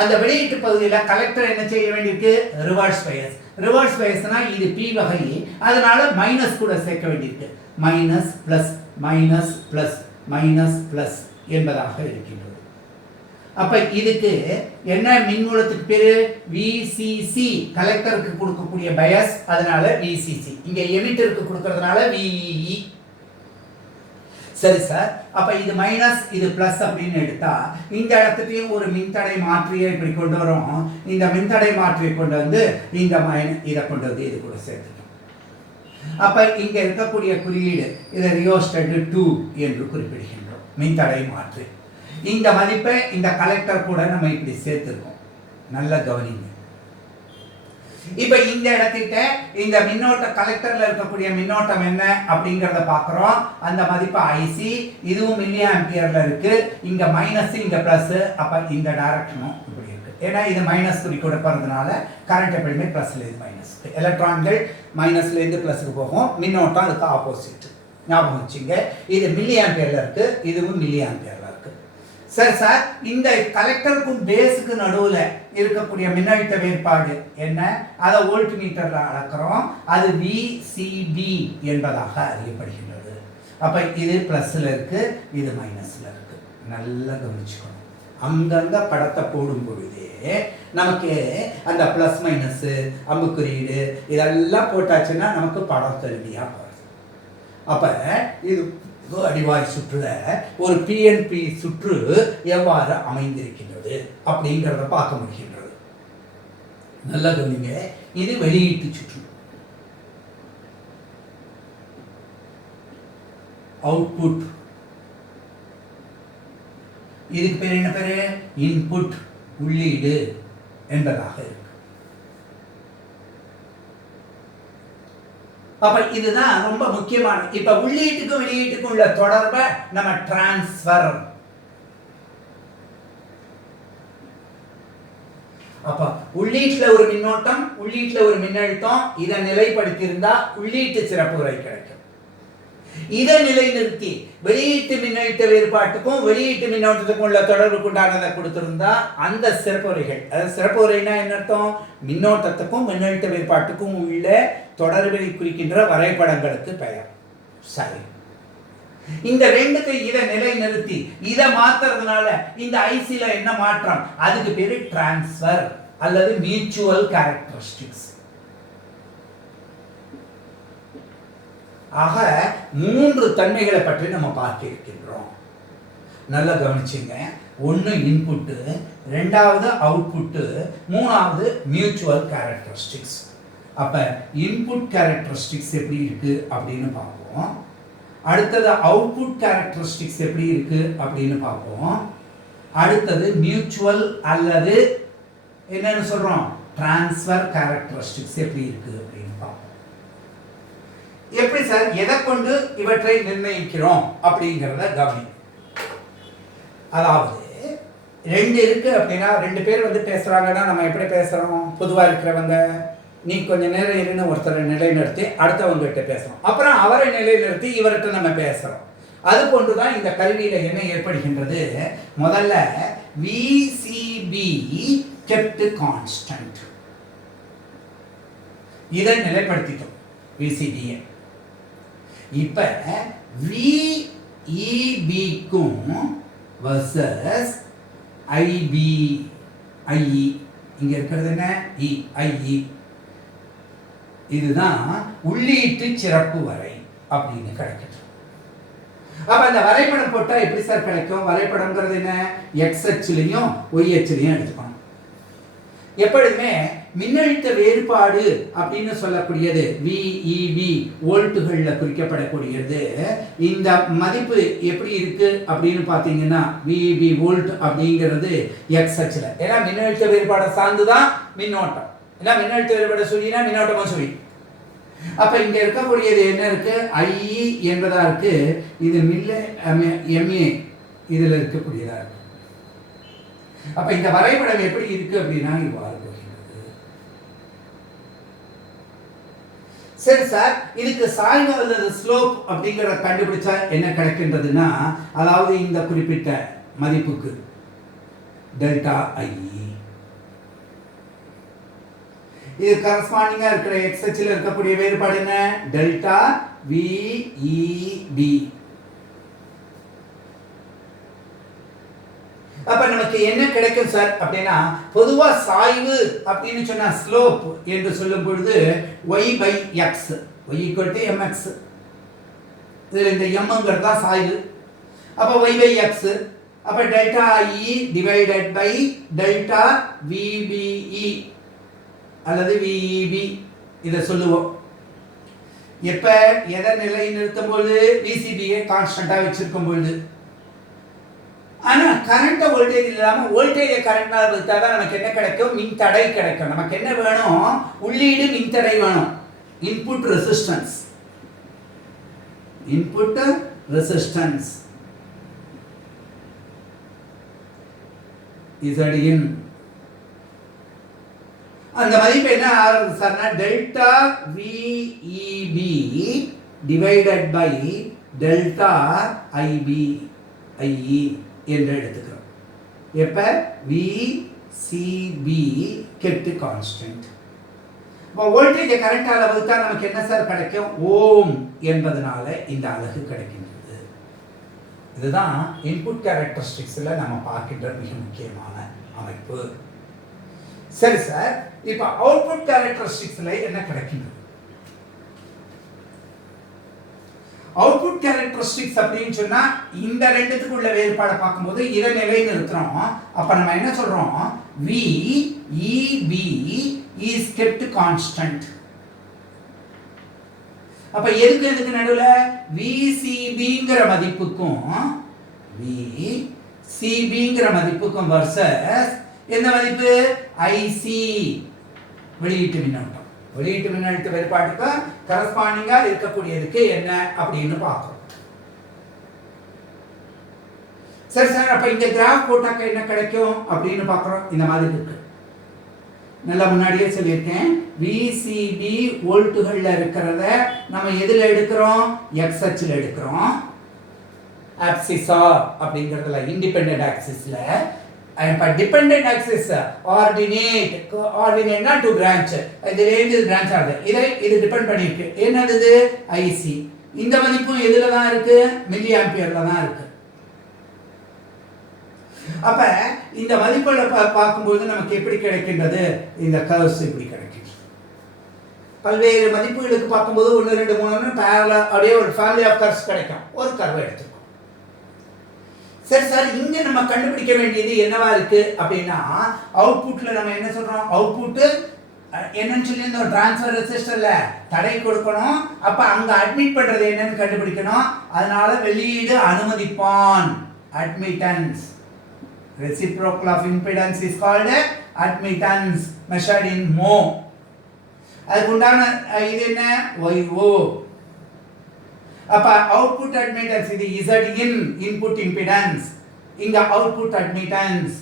அந்த வெளியீட்டு பகுதியில் கலெக்டர் என்ன செய்ய வேண்டியிருக்கு? ரிவர்ஸ் பயஸ். ரிவர்ஸ் பயஸ்னா இது பி வகை, அதனால மைனஸ் கூட சேர்க்க வேண்டியிருக்கு. Minus plus minus plus minus plus என்பதாக இருக்கின்றது. அப்ப இதுக்கு என்ன மின்மூலத்துக்கு பேரு? விசிசி. கலெக்டருக்கு கொடுக்கக்கூடிய பயஸ், அதனால விசிசி. இங்க எமிட்டருக்கு கொடுக்கறதுனால விஇஇ. சரி சார், அப்ப இது மைனஸ் இது பிளஸ் அப்படின்னு எடுத்தா இந்த இடத்துலையும் ஒரு மின்தடை மாற்றியை இப்படி கொண்டு வரும். இந்த மின்தடை மாற்றியை கொண்டு வந்து இந்த இதை கொண்டு வந்து இது கூட சேர்த்துட்டோம். அப்ப இங்க இருக்கக்கூடிய குறியீடு இதை ரியோஸ்டட் 2 என்று குறிப்பிடுகின்றோம். மின்தடை மாற்றி இந்த மதிப்பை இந்த கலெக்டர் கூட நம்ம இப்படி சேர்த்துருக்கோம். நல்ல கவனிங்க. இப்ப இந்த இடத்திட்ட இந்த மின்னோட்ட கலெக்டர்ல இருக்கக்கூடிய மின்னோட்டம் என்ன அப்படிங்கறத பாக்குறோம். அந்த மதிப்பு ஐசி. இதுவும் மில்லி ஆம்பியர்ல இருக்கு. இங்க மைனஸ் இங்க பிளஸ். அப்ப இந்த டைரக்ஷனும் இப்படி இருக்கு. ஏன்னா இது மைனஸ் குறி கொடுப்பறதுனால கரண்ட் எப்பவுமே பிளஸ்ல இருந்து மைனஸ். எலக்ட்ரான்கள் மைனஸ்ல இருந்து பிளஸ்க்கு போகும். மின்னோட்டம் அதுக்கு ஆப்போசிட். ஞாபகம் வச்சுங்க. இது மில்லி ஆம்பியர்ல இருக்கு. இதுவும் மில்லி ஆம்பியர்ல இருக்கு. சரி சார், இந்த கலெக்டருக்கும் பேஸுக்கு நடுவில் இருக்கக்கூடிய மின்னழுத்த வேறுபாடு என்ன? அதை வோல்ட் மீட்டர்ல அளக்கிறோம். அது விசிபி என்பதாக அறியப்படுகின்றது. அப்ப இது பிளஸ்ல இருக்கு, இது மைனஸ்ல இருக்கு. நல்லா கவனிச்சுக்கணும். அங்கங்க படத்தை போடும் பொழுதே நமக்கு அந்த பிளஸ் மைனஸ் அம்புக்குறியீடு இதெல்லாம் போட்டாச்சுன்னா நமக்கு படம் தெளிவியா போகுது. அப்ப இது அடிவாய் சுற்றுல ஒரு பிஎன்பி சுற்று எவ்வாறு அமைந்திருக்கின்றது அப்படிங்கிறத பார்க்க முடிகின்றது. நல்ல கவனிங்க. இது வெளியீட்டு சுற்று. அவுட்புட். இதுக்கு பேர் என்ன பேரு? இன்புட், உள்ளீடு என்பதாக இருக்கு. அப்ப இதுதான் ரொம்ப முக்கியமான. இப்ப உள்ளீட்டுக்கும் வெளியீட்டுக்கும் உள்ள தொடர்பை நம்ம டிரான்ஸ்ஃபர். அப்ப உள்ளீட்டுல ஒரு மின்னோட்டம், உள்ளீட்டுல ஒரு மின்னழுத்தம், இதை நிலைப்படுத்தி இருந்தா உள்ளீட்டு சிறப்பு உரை கிடைக்கும். இதை நிலைநிறுத்தி வெளியீட்டு மின்னழுத்த வேறுபாட்டுக்கும் வெளியீட்டு மின்னோட்டத்துக்கும் உள்ள தொடர்புக்கு உண்டானதை கொடுத்திருந்தா அந்த சிறப்பு உரைகள், அதாவது சிறப்பு உரைனா என்ன அர்த்தம்? மின்னோட்டத்துக்கும் மின்னழுத்த வேறுபாட்டுக்கும் உள்ள தொடர்பை குறிக்கின்ற வரைபடங்களுக்கு பெயர். சரி, இந்த ரெண்டுக்கு இதை நிலைநிறுத்தி இதை மாத்துறதுனால இந்த ஐசில என்ன மாற்றம்? அதுக்கு பேரு டிரான்ஸ்ஃபர் அல்லது மியூச்சுவல் கேரக்டரிஸ்டிக்ஸ். ஆக 3 தன்மைகளை பற்றி நம்ம பார்க்க இருக்கின்றோம். நல்லா கவனிச்சுங்க. ஒன்று இன்புட்டு, ரெண்டாவது அவுட்புட்டு, மூணாவது மியூச்சுவல் கேரக்டரிஸ்டிக்ஸ். அப்ப இன்புட் கேரக்டரிஸ்டிக்ஸ் எப்படி இருக்கு அப்படின்னு பார்ப்போம். அடுத்தது அவுட்புட் கேரக்டரிஸ்டிக்ஸ் எப்படி இருக்கு அப்படின்னு பார்ப்போம். அடுத்தது மியூச்சுவல் அல்லது என்னன்னு சொல்றோம்? டிரான்ஸ்ஃபர் கேரக்டரிஸ்டிக்ஸ் எப்படி இருக்கு அப்படின்னு பார்ப்போம். எப்படி சார் எதை கொண்டு இவற்றை நிர்ணயிக்கிறோம் அப்படிங்கிறத கவனி. அதாவது 2 இருக்கு அப்படின்னா 2 பேர் பேசுறாங்கன்னா நம்ம எப்படி பேசுறோம்? பொதுவா இருக்கிறவங்க நீ கொஞ்ச நேரம் இருந்து ஒருத்தரை நிலைநிறுத்தி அடுத்தவங்க கிட்ட பேசுறோம், அப்புறம் அவரை நிலைநிறுத்தி இவர்கிட்ட நம்ம பேசுறோம். அது போன்றுதான் இந்த கருவியில என்ன ஏற்படுகின்றது? முதல்ல விசிபி kept constant. இதை நிலைப்படுத்திட்டோம் விசிபியை. இப்ப விஇபிக்கும் வர்சஸ் ஐபி ஐஇ, இங்க இருக்கிறது என்ன? ஐஇ. இதுதான் உள்ளீட்டு சிறப்பு வரை அப்படின்னு கிடைக்குது. அப்ப அந்த வரைபடம் போட்டா எப்படி சார் கிடைக்கும்? வரைபடம்ங்கிறது என்ன? எக்ஸ் அச்சுலையும் ஒய் அச்சுலையும் எடுத்துக்கணும். எப்பொழுதுமே மின்னழுத்த வேறுபாடு அப்படின்னு சொல்லக்கூடியது VEB வோல்ட்டுகள்ல குறிக்கப்படக்கூடியது. இந்த மதிப்பு எப்படி இருக்கு அப்படின்னு பாத்தீங்கன்னா VEB வோல்ட் அப்படிங்கிறது x அச்சுல. ஏன்னா மின்னழுத்த வேறுபாடை சார்ந்துதான் மின்னோட்டம். ஏன்னா மின்னழுத்த வேறுபாடு சொல்லினா மின்னோட்டமும் சொல்லி. அப்ப இங்க இருக்கக்கூடியது என்ன இருக்கு? IE என்பதா இருக்கு. இது MA இதுல இருக்கக்கூடியதா இருக்கு. அப்ப இந்த வரைபடம் எப்படி இருக்கு அப்படின்னா இவ்வாறு போகிறது. சரி சார், இதுக்கு சாய்வு அல்லது ஸ்லோப் அப்படிங்கறத கண்டுபிடிச்சா என்ன கிடைக்கின்றதுன்னா, அதாவது இந்த குறிப்பிட்ட மதிப்புக்கு டெல்டா IE இது கரஸ்பாண்டிங்கா இருக்கிற x அச்சில் இருக்கக்கூடிய வேறுபாடு என்ன? Delta VEB. அப்ப நமக்கு என்ன கிடைக்கும் சார் அப்படின்னா, பொதுவா சாய்வு அப்படின்னு சொன்னா ஸ்லோப் என்று சொல்லும் பொழுது y/x, y = mx. இதுல இந்த mங்கிறது தான் சாய்வு. அப்ப y/x, அப்ப delta IE divided by delta VBE அல்லது VEB இத சொல்லுவோம். எப்ப எதை நிலை நிறுத்தும் பொழுது? VCB கான்ஸ்டன்டா வச்சிருக்கும் பொழுது. ஆனா கரண்ட் வோல்டேஜ் இல்லாம வோல்டேஜ் கரண்ட்னா வச்சா தான் நமக்கு என்ன கிடைக்கும்? மின் தடை கிடைக்கும். நமக்கு என்ன வேணும்? உள்ளீடு மின் தடை வேணும். Input resistance. Input resistance Zin. அந்த மதிப்பு என்ன ஆகுதுன்னா delta VEB divided by delta IE என்று எடுத்துக்கிறோம். எப்ப VCB கெட்டு கான்ஸ்டன்ட். இப்போ வோல்டேஜ் கரண்ட் அளவு தான் நமக்கு என்ன சார் கிடைக்கும்? ஓம் என்பதனால இந்த அலகு கிடைக்கின்றது. இதுதான் இன்புட் கேரக்டரிஸ்டிக்ஸ்ல நம்ம பார்க்கின்ற மிக முக்கியமான அமைப்பு. சரி சார், இப்போ அவுட்புட் கேரக்டரிஸ்டிக்ஸ்ல என்ன கிடைக்கின்றது? அவுட்புட் கேரக்டரிஸ்டிக்ஸ் அப்படின்னு சொன்னா இந்த ரெண்டுத்துக்கு உள்ள வேறுபாடை பார்க்கும்போது இதை நிலைநிறுத்துறோம். அப்ப நம்ம என்ன சொல்றோம்? VEB is kept constant. அப்ப எதுக்கு நடுவுல VCBங்கிற மதிப்புக்கும் VCBங்கிற மதிப்புக்கும் வர்சஸ் எந்த மதிப்பு? IC வெளியீட்டு மின்னோட்டம். வெளியீட்டு மின்னழுத்த வேறுபாட்டுக்கு கரஸ்பாண்டிங்கா இருக்கக்கூடியதுக்கு என்ன அப்படின்னு பார்க்கிறோம். சரி சார், அப்ப இந்த கிராஃப் போட்டாக்க என்ன கிடைக்கும் அப்படின்னு பார்க்கிறோம். இந்த மாதிரி இருக்கு. நல்லா முன்னாடியே சொல்லியிருக்கேன். VCB வோல்ட்டுகள்ல இருக்கிறத நம்ம எதுல எடுக்கிறோம்? x அச்சில் எடுக்கிறோம். ஆக்சிஸா அப்படிங்கிறதுல இண்டிபெண்டன்ட் ஆக்சிஸ்ல. இப்ப டிபெண்டன்ட் ஆக்சிஸ் ஆர்டினேட்னா டு பிரான்ச். இது ரேஞ்ச் பிரான்ச் ஆகுது. இது டிபெண்ட் பண்ணிருக்கு. என்னது? IC. இந்த மதிப்பு எதுல தான் இருக்கு? மில்லி ஆம்பியர்ல தான் இருக்கு. அப்ப இந்த மதிப்புகளை பார்க்கும்போது நமக்கு எப்படி கிடைக்கின்றது? இந்த கர்வ்ஸ் இப்படி கிடைக்கின்றது. பல்வேறு மதிப்புகளுக்கு பார்க்கும்போது 1 2 3 parallel அப்படியே ஒரு ஃபேமிலி ஆஃப் கர்வ்ஸ் கிடைக்கும். ஒரு கர்வ் எடுத்துக்கோ. சரி சார், இங்க நம்ம கண்டுபிடிக்க வேண்டியது என்னவா இருக்கு அப்படின்னா, அவுட்புட்ல நம்ம என்ன சொல்றோம்? அவுட்புட் என்னன்னு சொல்லி இந்த டிரான்ஸ்ஃபர் ரெசிஸ்டர்ல தடை கொடுக்கணும். அப்ப அங்க அட்மிட் பண்றது என்னன்னு கண்டுபிடிக்கணும். அதனால வெளியீடு அனுமதிப்பான். Admittance. Reciprocal of impedance is called admittance, measured in mho. அதுக்கு உண்டான இது என்ன? YO. அப்ப அவுட்புட் அட்மிட்டன்ஸ் இது Zin, இன்புட் இம்பிடன்ஸ். இங்க அவுட்புட் அட்மிட்டன்ஸ்.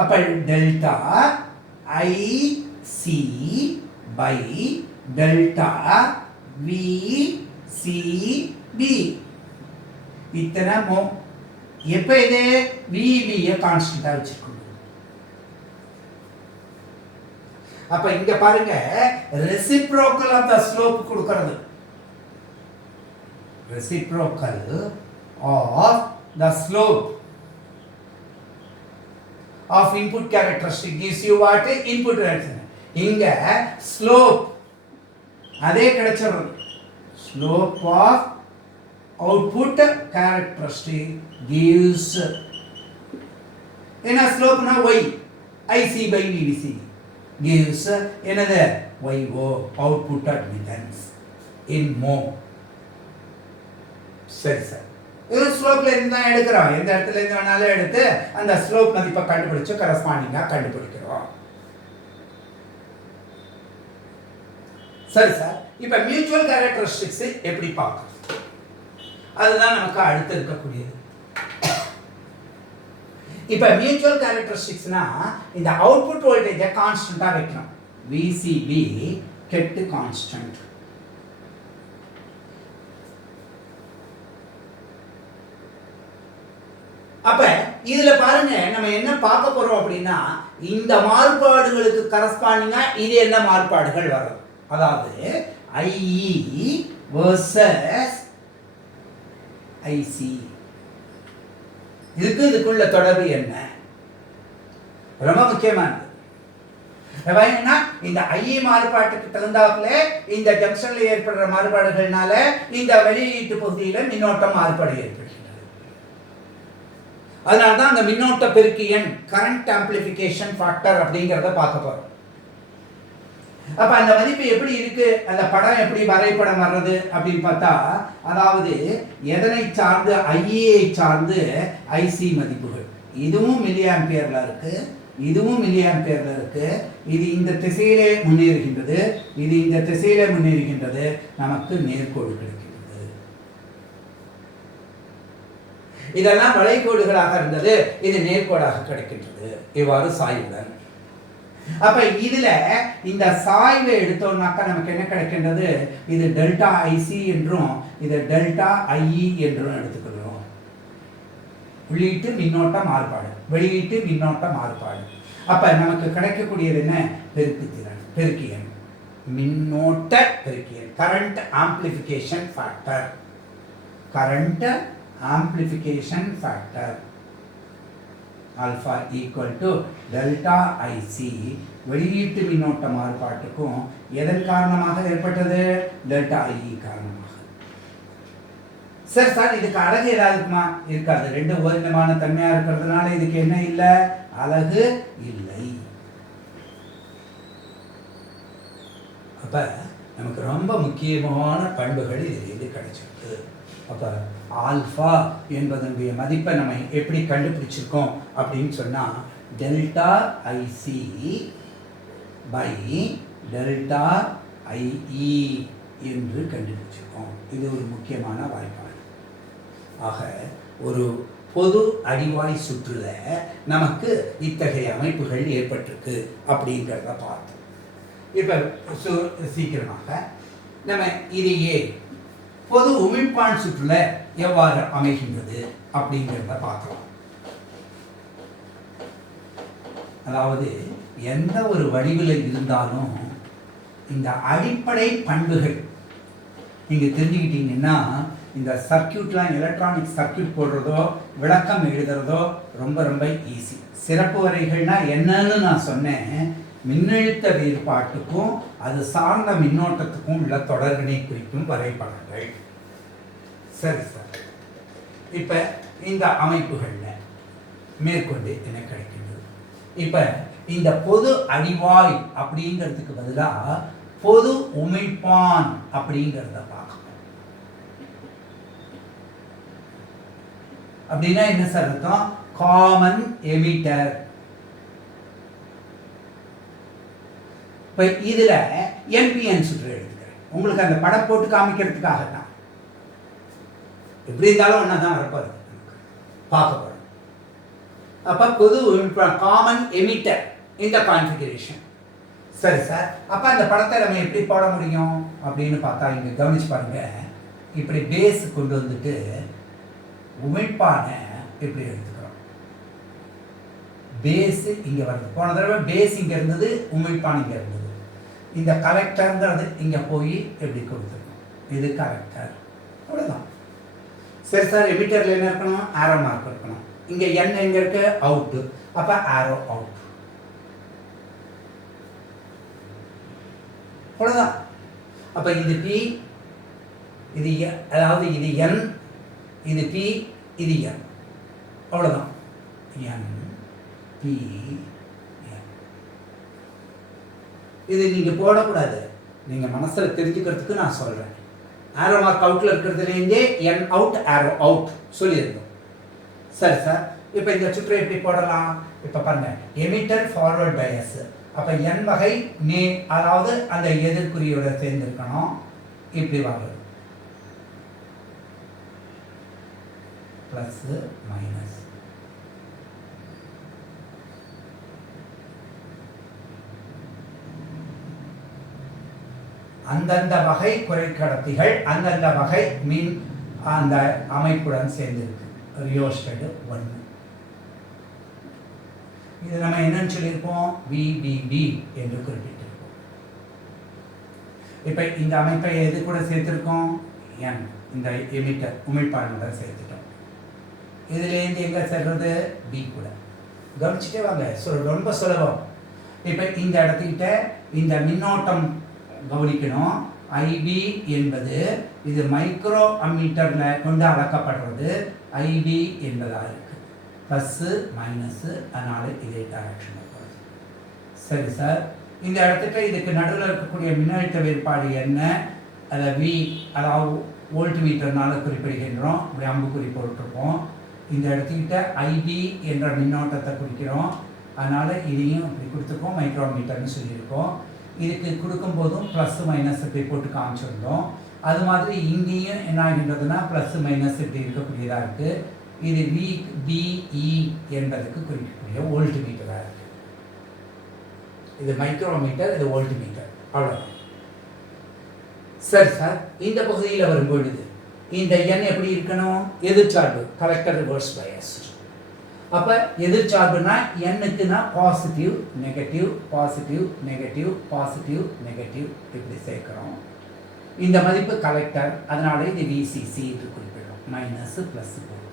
அப்ப delta IC by delta VCB. இத்தனை மோ. எப்ப இது? VEB கான்ஸ்டன்டா வச்சிருக்கோம். அப்ப இங்க பாருங்க, ரெசிப்ரோக்கல் ஆஃப் த ஸ்லோப் கொடுக்கிறது. Reciprocal of the slope of input characteristic gives you what? Input reaction. இங்க ஸ்லோப் அதே கிடைச்சிரும். Slope of output characteristic gives என்ன ஸ்லோப்னா y IC by VBC. gives என்னது YO output admittance in mho. சரி sir, இது ஸ்லோப்ல இருந்து தான் எடுக்கிறோம். எந்த இடத்துல இருந்து வேணாலும் எடுத்து அந்த ஸ்லோப் மதிப்பை கண்டுபிடிச்சு கரஸ்பாண்டிங்கா கண்டுபிடிக்கிறோம். சரி சார், இப்போ மியூச்சுவல் கேரக்டரிஸ்டிக்ஸ் எப்படி பார்க்கணும், அதுதான் நமக்கு அடுத்து இருக்கக்கூடியது. இப்போ மியூச்சுவல் கேரக்டரிஸ்டிக்ஸ்னா இந்த அவுட்புட் வோல்டேஜை கான்ஸ்டன்டா வைக்கணும். VCB கெட்டு கான்ஸ்டன்ட். அப்ப இதுல பாருங்க, நம்ம என்ன பார்க்க போறோம் அப்படின்னா, இந்த மாறுபாடுகளுக்கு கரஸ்பாண்டிங்கா இது என்ன மாறுபாடுகள் வரும், அதாவது IE versus IC. இதுக்குள்ள தொடர்பு என்ன, ரொம்ப முக்கியமானது. இந்த IE மாறுபாட்டுக்கு தகுந்தாப்புல இந்த ஜங்ஷன்ல ஏற்படுற மாறுபாடுகள்னால இந்த வெளியீட்டு பகுதியில மின்னோட்டம் மாறுபாடு ஏற்படுகிறது. அதனால்தான் அந்த மின்னோட்ட பெருக்கி எண் கரண்ட் ஆம்பிளிஃபிகேஷன் ஃபேக்டர் அப்படிங்கிறத பார்க்க போறோம். அப்ப அந்த மதிப்பு எப்படி இருக்கு, அந்த படம் எப்படி வரைபடம் வர்றது அப்படின்னு பார்த்தா, அதாவது எதனை சார்ந்து IE சார்ந்து IC மதிப்புகள், இதுவும் மில்லி ஆம்பியர்ல இருக்கு, இதுவும் மில்லி ஆம்பியர்ல இருக்கு. இது இந்த திசையிலே முன்னேறுகின்றது, இது இந்த திசையிலே முன்னேறுகின்றது, நமக்கு நேர்கோடு கிடைக்கிறது. இதெல்லாம் வளைகோடுகளாக இருந்தது, இது நேர்கோடாக கிடைக்கின்றது இவ்வாறு சாய்வுடன். அப்ப இதுல இந்த சாய்வை எடுத்தோம்னாக்கா நமக்கு என்ன கிடைக்கின்றது, இது டெல்டா IC என்றும் இது டெல்டா IE என்றும் எடுத்துக்கிறோம். உள்ளீட்டு மின்னோட்ட மாறுபாடு, வெளியீட்டு மின்னோட்ட மாறுபாடு. அப்ப நமக்கு கிடைக்கக்கூடியது என்ன, பெருக்குத்திறன், பெருக்கியன், மின்னோட்ட பெருக்கியன், current amplification factor, current amplification factor alpha equal to delta IC. வெளியீட்டு மின்னோட்ட மாறுபாட்டுக்கும் எதன் காரணமாக ஏற்பட்டது, டெல்டா IE காரணமாக. சார் சார் இதுக்கு அழகு ஏதாவது இருக்குமா, இருக்காது. ரெண்டு ஓரினமான தன்மையா இருக்கிறதுனால இதுக்கு என்ன இல்லை, அழகு இல்லை. அப்ப நமக்கு ரொம்ப முக்கியமான பண்புகள் இதிலிருந்து கிடைச்சிருக்கு. அப்ப ஆல்பா என்பதனுடைய மதிப்பை நம்ம எப்படி கண்டுபிடிச்சிருக்கோம் அப்படின்னு சொன்னா, delta IC by delta IE என்று கண்டுபிடிச்சிருக்கோம். இது ஒரு முக்கியமான வாய்ப்பாடு. ஆக ஒரு பொது அடிவாய் சுற்றுல நமக்கு இத்தகைய அமைப்புகள் ஏற்பட்டிருக்கு அப்படிங்கிறத பார்த்தோம். இப்போ சீக்கிரமாக நம்ம இதையே பொது உமிழ்ப்பான் சுற்றுல எவ்வாறு அமைகின்றது அப்படிங்கிறத பார்க்கலாம். அதாவது எந்த ஒரு வடிவில் இருந்தாலும் இந்த அடிப்படை பண்புகள் நீங்க தெரிஞ்சுக்கிட்டீங்கன்னா, இந்த சர்க்கியூட்லாம் எலக்ட்ரானிக் சர்க்கியூட் போடுறதோ விளக்கம் எழுதுறதோ ரொம்ப ரொம்ப ஈஸி. சிறப்பு வரைகள்னா என்னன்னு நான் சொன்னேன், மின்னழுத்த வேறுபாட்டுக்கும் அது சார்ந்த மின்னோட்டத்துக்கும் உள்ள தொடர்பினை குறிக்கும் வரைபடங்கள். சரி சார், இப்போ இந்த அமைப்புகளில் மேற்கொண்டு என்ன கிடைக்கின்றது, இப்போ இந்த பொது அடிவாய் அப்படிங்கிறதுக்கு பதிலாக பொது உமிழ்ப்பான் அப்படிங்கிறத பார்க்கணும். அப்படின்னா என்ன சார் அர்த்தம், காமன் எமிட்டர். இப்போ இதில் NPN சுற்று எடுத்துக்கிறேன், உங்களுக்கு அந்த படம் போட்டு காமிக்கிறதுக்காக தான். எப்படி இருந்தாலும் ஒன்றா தான் வரப்போகுது, பார்க்க போகிறோம். அப்போ பொது காமன் எமிட்டர் இந்த கான்ஃபிகரேஷன். சரி சார், அப்போ அந்த படத்தை நம்ம எப்படி போட முடியும் அப்படின்னு பார்த்தா, இங்கே கவனிச்சு பாருங்க, இப்படி பேஸ் கொண்டு வந்துட்டு உமிழ்ப்பானை இப்படி எடுத்துக்கிறோம். பேஸ் இங்கே வருது, போன தடவை பேஸ் இங்கே இருந்தது, உமிழ்ப்பான் இங்கே இருந்தது. இந்த கலெக்டர்ங்கிறது இங்கே போய் எப்படி கொடுத்துருக்கோம், இது கலெக்டர், அவ்வளோதான். சரி சார், எமிட்டரில் என்ன இருக்கணும், ஆரோ மார்க் இருக்கணும். இங்கே N எங்கே இருக்கு, அவுட்டு, அப்போ ஆரோ அவுட், அவ்வளோதான். அப்போ இது P, இது அதாவது இது N, இது P, இது N, அவ்வளோதான். N P N. இது நீங்கள் போடக்கூடாது, நீங்கள் மனசில் தெரிஞ்சுக்கிறதுக்கு நான் சொல்கிறேன். ஆரோ மார்க் அவுட்டில் இருக்கிறதுலேருந்தே என் அவுட் ஆரோ அவுட் சொல்லியிருந்தோம். சரி சார், இப்போ இந்த சுற்றை எப்படி போடலாம்? இப்போ பாருங்க, எமிட்டர் ஃபார்வர்ட் பயஸ். அப்போ என் வகை அதாவது அந்த எதிர்குறியோட சேர்ந்துருக்கணும். இப்படி வாங்குது ப்ளஸ் மைனஸ். அந்தந்த வகை குறைக்கடத்திகள் அந்தந்த வகை மின் அந்த அமைப்புடன் சேர்ந்திருக்கு. ரியோஸ்டட் 1. இது நம்ம என்னன்னு சொல்லியிருப்போம்? விபிபி என்று குறிப்பிட்டிருக்கோம். இப்போ இந்த அமைப்பை எது கூட சேர்த்திருக்கோம்? என், இந்த எமிட்டர் உமிழ்ப்பானுடன் சேர்த்துட்டோம். இதுலேருந்து எங்கே சேர்றது? பி கூட. கவனிச்சுட்டே வாங்க, ரொம்ப சுலபம். இப்போ இந்த இடத்துக்கிட்ட இந்த மின்னோட்டம் கவனிக்கணும். ஐபி என்பது இது மைக்ரோ அம்மீட்டரில் கொண்டு அளக்கப்படுறது. ஐபி என்பதாக இருக்கு, ப்ளஸ்ஸு மைனஸு, அதனால் இதே டைரக்ஷனில் போகிறது. சரி சார், இந்த இடத்துக்கு இதுக்கு நடுவில் இருக்கக்கூடிய மின்னழுத்த வேறுபாடு என்ன? அதை வி, அதாவது வோல்ட் மீட்டர்னால குறிப்பிடுகின்றோம். இப்படி அம்புக்குறி போட்டிருப்போம். இந்த இடத்துக்கிட்ட ஐபி என்ற மின்னோட்டத்தை குறிக்கிறோம். அதனால் இதையும் இப்படி கொடுத்துருக்கோம், மைக்ரோமீட்டர்னு சொல்லியிருக்கோம். இதுக்கு கொடுக்கும்போதும் ப்ளஸ் மைனஸ் இப்படி போட்டு காமிச்சிருந்தோம். அது மாதிரி இங்கேயும் என்ன ஆகின்றதுன்னா ப்ளஸ் மைனஸ் இப்படி இருக்கக்கூடியதாக இருக்குது. இது விபிஇ என்பதற்கு குறிக்கக்கூடிய வோல்ட் மீட்டராக இருக்குது. இது மைக்ரோமீட்டர், இது வோல்ட் மீட்டர், அவ்வளோதான். சரி சார், இந்த பகுதியில் வரும்பொழுது இந்த எண் எப்படி இருக்கணும்? எதிர்ச்சார்பு, கலெக்டர் ரிவர்ஸ் பயஸ். அப்போ எதிர்ச்சார்புனா எண்ணுக்குன்னா positive negative positive negative positive negative இப்படி சேர்க்குறோம். இந்த மதிப்பு கலெக்டர், அதனால இது விசிசி என்று குறிப்பிடுறோம். மைனஸ் ப்ளஸ் போட்டு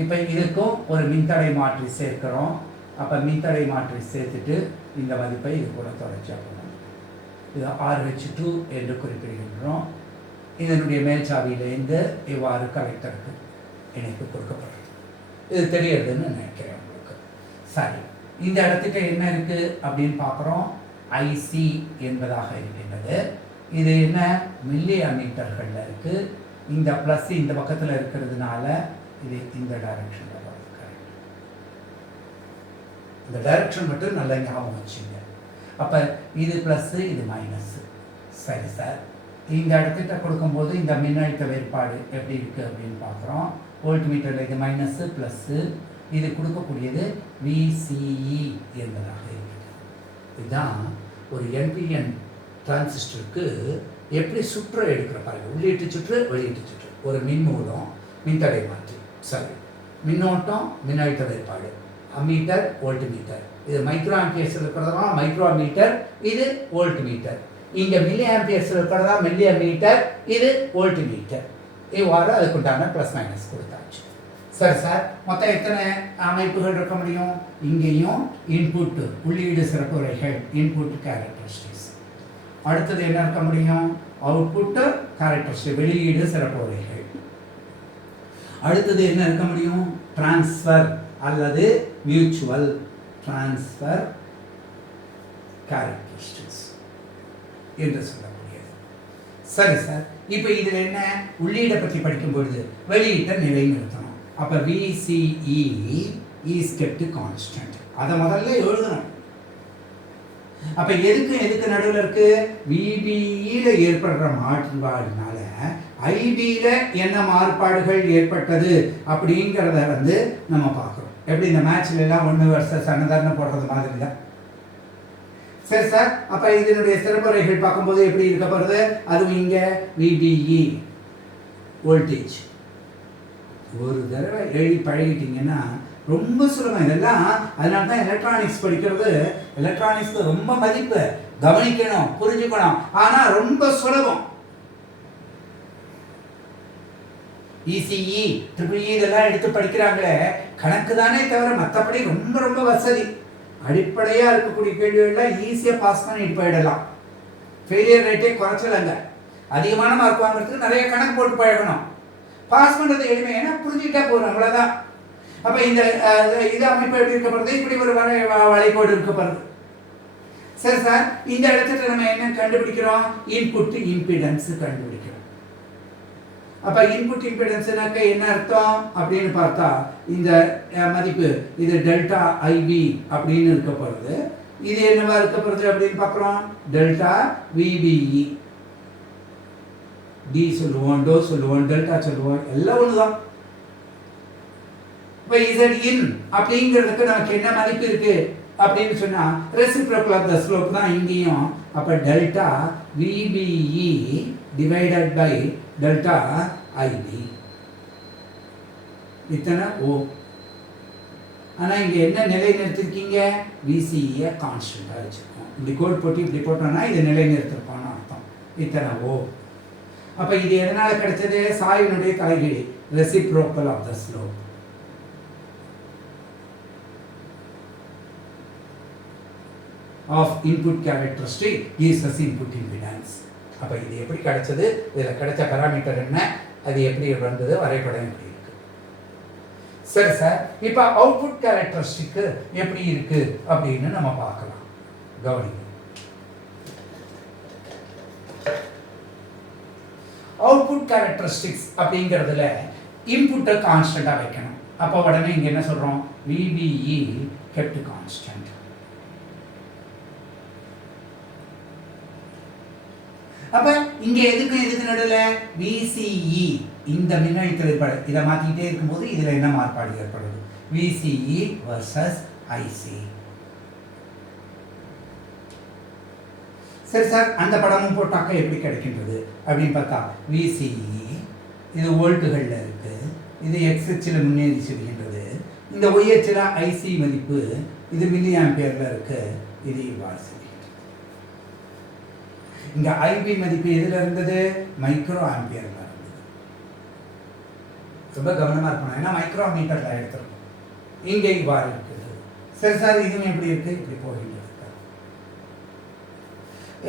இப்போ இதுக்கும் ஒரு மின்தடை மாற்றி சேர்க்கிறோம். அப்போ மின்தடை மாற்றி சேர்த்துட்டு இந்த மதிப்பை இது கூட தொடர்ச்சியாக போகணும். இது RH2 என்று குறிப்பிடுகின்றோம். இதனுடைய மேல்சாவியிலேருந்து இவ்வாறு கலெக்டருக்கு இணைப்பு கொடுக்கப்படுறது. இது தெரியுதுன்னு நினைக்கிறேன் உங்களுக்கு. சரி, இந்த இடத்துக்கு என்ன இருக்குது அப்படின்னு பார்க்குறோம். ஐசி என்பதாக இருக்கின்றது. இது என்ன? மில்லி அம்மீட்டர்களில் இருக்குது. இந்த ப்ளஸ் இந்த பக்கத்தில் இருக்கிறதுனால இது இந்த டைரக்ஷனில் வருது. கரெக்ட். இந்த டைரக்ஷன் மட்டும் நல்லா ஞாபகம் வச்சுங்க. அப்போ இது ப்ளஸ்ஸு, இது மைனஸ்ஸு. சரி சார், இந்த இடத்துக்கிட்ட கொடுக்கும்போது இந்த மின்னழுத்த வேறுபாடு எப்படி இருக்குது அப்படின்னு பார்க்குறோம். வோல்ட் மீட்டரில் இது மைனஸ்ஸு ப்ளஸ்ஸு, இது கொடுக்கக்கூடியது விசிஇ என்பதாக இருக்குது. இதுதான் ஒரு என்பிஎன் டிரான்சிஸ்டருக்கு எப்படி சுற்று எடுக்கிற பாருங்கள். உள்ளீட்டு சுற்று, வெளியீட்டு சுற்று, ஒரு மின்மூலம், மின்தடை மாற்றி, சரி, மின்னோட்டம், மின்னழுத்த வேறுபாடு, அம்மீட்டர், வோல்ட் மீட்டர். இது மைக்ரோ ஆம்பியர்ஸ் இருக்கிறதுனால மைக்ரோ மீட்டர், இது வோல்ட் மீட்டர். இங்கே மில்லி ஆம்பியர்ஸ் இருக்கிறதா மில்லி மீட்டர், இது வோல்ட் மீட்டர். இவ்வாறு அதுக்குண்டான ப்ளஸ் மைனஸ் கொடுத்தாச்சு. சரி சார், மொத்தம் எத்தனை அமைப்புகள் இருக்க முடியும்? இங்கேயும் இன்புட்டு, உள்ளீடு சிறப்புரைகள், இன்புட் கேரக்டரிஸ்டிக்ஸ். அடுத்தது என்ன இருக்க முடியும்? அவுட்புட்டு கேரக்டரிஸ்டிக், வெளியீடு சிறப்புரைகள். அடுத்தது என்ன இருக்க முடியும்? டிரான்ஸ்ஃபர் அல்லது மியூச்சுவல் டிரான்ஸ்ஃபர் கேரக்டரிஸ்டிக்ஸ் என்று சொல்லக்கூடியது. சரி சார், இப்போ இதில் என்ன? உள்ளீடை பற்றி படிக்கும் பொழுது வெளியீட்டை நிலைநிறுத்தணும். அப்போ விசிஇ இஸ் கெப்ட் கான்ஸ்டன்ட். அதை முதல்ல எழுதணும். அப்போ எதுக்கு நடுவில் இருக்கு? விபிஇல ஏற்படுற மாறுபாடுனால ஐபியில் என்ன மாறுபாடுகள் ஏற்பட்டது அப்படிங்கிறத நம்ம பார்க்குறோம். எப்படி இந்த மேட்ச்ல எல்லாம் 1 வர்சஸ் அனதர்னு போடுறது மாதிரி தான். சரி சார், அப்போ இதனுடைய சிறப்புரைகள் பார்க்கும்போது எப்படி இருக்க போகிறது? அதுவும் இங்கே விபிஇ வோல்டேஜ் ஒரு தடவை எழுதி பழகிட்டீங்கன்னா ரொம்ப சுலபம். இதெல்லாம் அதனால தான் எலக்ட்ரானிக்ஸ் படிக்கிறது. எலக்ட்ரானிக்ஸ்க்கு ரொம்ப மதிப்பு, கவனிக்கணும், புரிஞ்சுக்கணும், ஆனால் ரொம்ப சுலபம். இசிஇ, ட்ரிபிள் இ இதெல்லாம் எடுத்து படிக்கிறாங்களே, கணக்கு தானே தவிர மற்றபடி ரொம்ப ரொம்ப வசதி. அடிப்படையாக இருக்கக்கூடிய கேள்விகள்லாம் ஈஸியாக பாஸ் பண்ணிட்டு போயிடலாம். ஃபெயிலியர் ரேட்டே குறைச்சலங்க. அதிகமான மார்க் வாங்குறதுக்கு நிறைய கணக்கு போட்டு பழகணும். பாஸ் பண்ணுறது எளிமை, ஏன்னா புரிஞ்சுக்கிட்டே போகிறோம், அவ்வளோதான். அப்போ இந்த இது அமைப்பு எப்படி இருக்கப்படுறது? இப்படி ஒரு வளைகோடு இருக்கப்படுது. சரி சார், இந்த இடத்துல நம்ம என்ன கண்டுபிடிக்கிறோம்? இன்புட் இம்பிடன்ஸ் கண்டுபிடிக்கிறோம். அப்ப இன்புட் இம்பிடன்ஸ்னாக்க என்ன அர்த்தம் அப்படின்னு பார்த்தா, இந்த மதிப்பு இது டெல்டா ஐபி அப்படின்னு இருக்க போகிறது. இது என்னவா இருக்க போகிறது அப்படின்னு பார்க்குறோம். டெல்டா விபிஇ, டி சொல்லுவோம், டோ சொல்லுவோம், டெல்டா சொல்லுவோம், எல்லாம் ஒண்ணுதான். இப்போ இசட் இன் அப்படிங்கிறதுக்கு நமக்கு என்ன மதிப்பு இருக்கு அப்படின்னு சொன்னா ரெசிப்ரோக்கல் ஆஃப் த ஸ்லோப் தான் இங்கேயும். அப்ப delta VBE divided by delta IB, இத்தனை ஓ. ஆனா இங்க என்ன நிலை நிறுத்திருக்கீங்க? விசிஇ கான்ஸ்டன்டா வச்சிருக்கோம். இப்படி கோட் போட்டு இப்படி போட்டோம்னா இது நிலை நிறுத்திருக்கோம்னு அர்த்தம். இத்தனை ஓ. அப்ப இது எதனால கிடைச்சது? சாய்வினுடைய தலைகீழ், reciprocal of the slope. of input characteristic gives us input impedance. அப்ப இது எப்படி கிடைச்சது? இதுல கிடைச்ச பாராமீட்டர் என்ன? அது எப்படி வந்தது? வரைபடம் எப்படி இருக்கு? சரி சார், இப்ப அவுட்புட் கேரக்டரிஸ்டிக் எப்படி இருக்கு அப்படின்னு நம்ம பார்க்கலாம். கவனிங்க. அவுட்புட் கேரக்டரிஸ்டிக்ஸ் அப்படிங்கிறதுல இன்புட்டை கான்ஸ்டன்டா வைக்கணும். அப்ப உடனே இங்க என்ன சொல்றோம்? VBE kept constant. அப்ப இங்க எதுக்கு நடுவில் VCE இந்த மின்னழுத்த வேறுபாடு இதை மாத்திட்டே இருக்கும்போது இதுல என்ன மாறுபாடு ஏற்படுது? VCE versus IC. சரி சார், அந்த படமும் போட்டாக்க எப்படி கிடைக்கின்றது அப்படின்னு பார்த்தா, VCE இது வோல்ட்டுகள்ல இருக்கு, இது எக்ஸ் அச்சில் முன்னேறி செல்கின்றது. இந்த ஒய் அச்சில் IC மதிப்பு இது மில்லி ஆம்பியர்ல இருக்கு, இது இவ்வாறு செல்கின்றது. இங்க ஐபி மதிப்பு எதுல இருந்தது? மைக்ரோ ஆம்பியர்ல இருந்தது. ரொம்ப கவனமா இருக்கணும், ஏன்னா மைக்ரோ மீட்டர்ல எடுத்துருக்கோம். இங்க இவ்வாறு இருக்குது. சரி சார், இதுவும் எப்படி இருக்கு? இப்படி போகின்றது.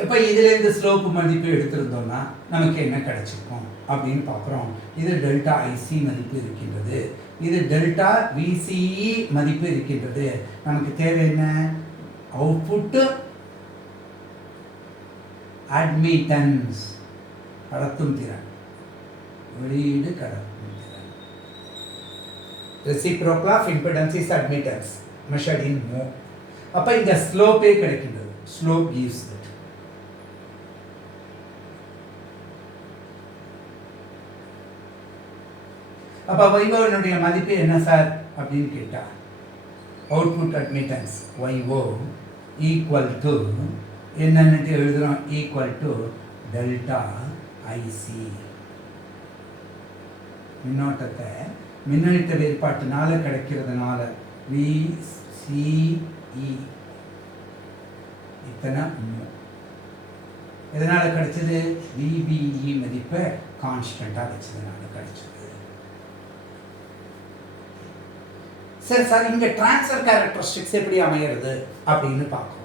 இப்ப இதுல இருந்து ஸ்லோப் மதிப்பு எடுத்திருந்தோம்னா நமக்கு என்ன கிடைச்சிருக்கும் அப்படின்னு பார்க்குறோம். இது டெல்டா ஐசி மதிப்பு இருக்கின்றது, இது டெல்டா விசிஇ மதிப்பு இருக்கின்றது. நமக்கு தேவை என்ன? அவுட்புட் அட்மிட்டன்ஸ், கடத்தும் திறன், வெளியீடு கடத்தும் திறன். Reciprocal of impedance is admittance measured in mho. அப்ப இந்த ஸ்லோப்பே கிடைக்கின்றது. Slope gives that. அப்ப வைவோனுடைய மதிப்பு என்ன சார் அப்படின்னு கேட்டா, output admittance YO equal to என்னன்னு எழுதுறோம், ஈக்குவல் டு டெல்டா ஐசி. மின்னோட்டத்தை மின்னழுத்த வேறுபாட்டினால கிடைக்கிறதுனால VCE இத்தனை எதனால கிடைச்சது? VBE மதிப்பை கான்ஸ்டன்டா வச்சதுனால கிடைச்சது. சரி சார், இங்க டிரான்ஸ்ஃபர் கேரக்டரிஸ்டிக்ஸ் எப்படி அமைகிறது அப்படின்னு பார்க்கணும்.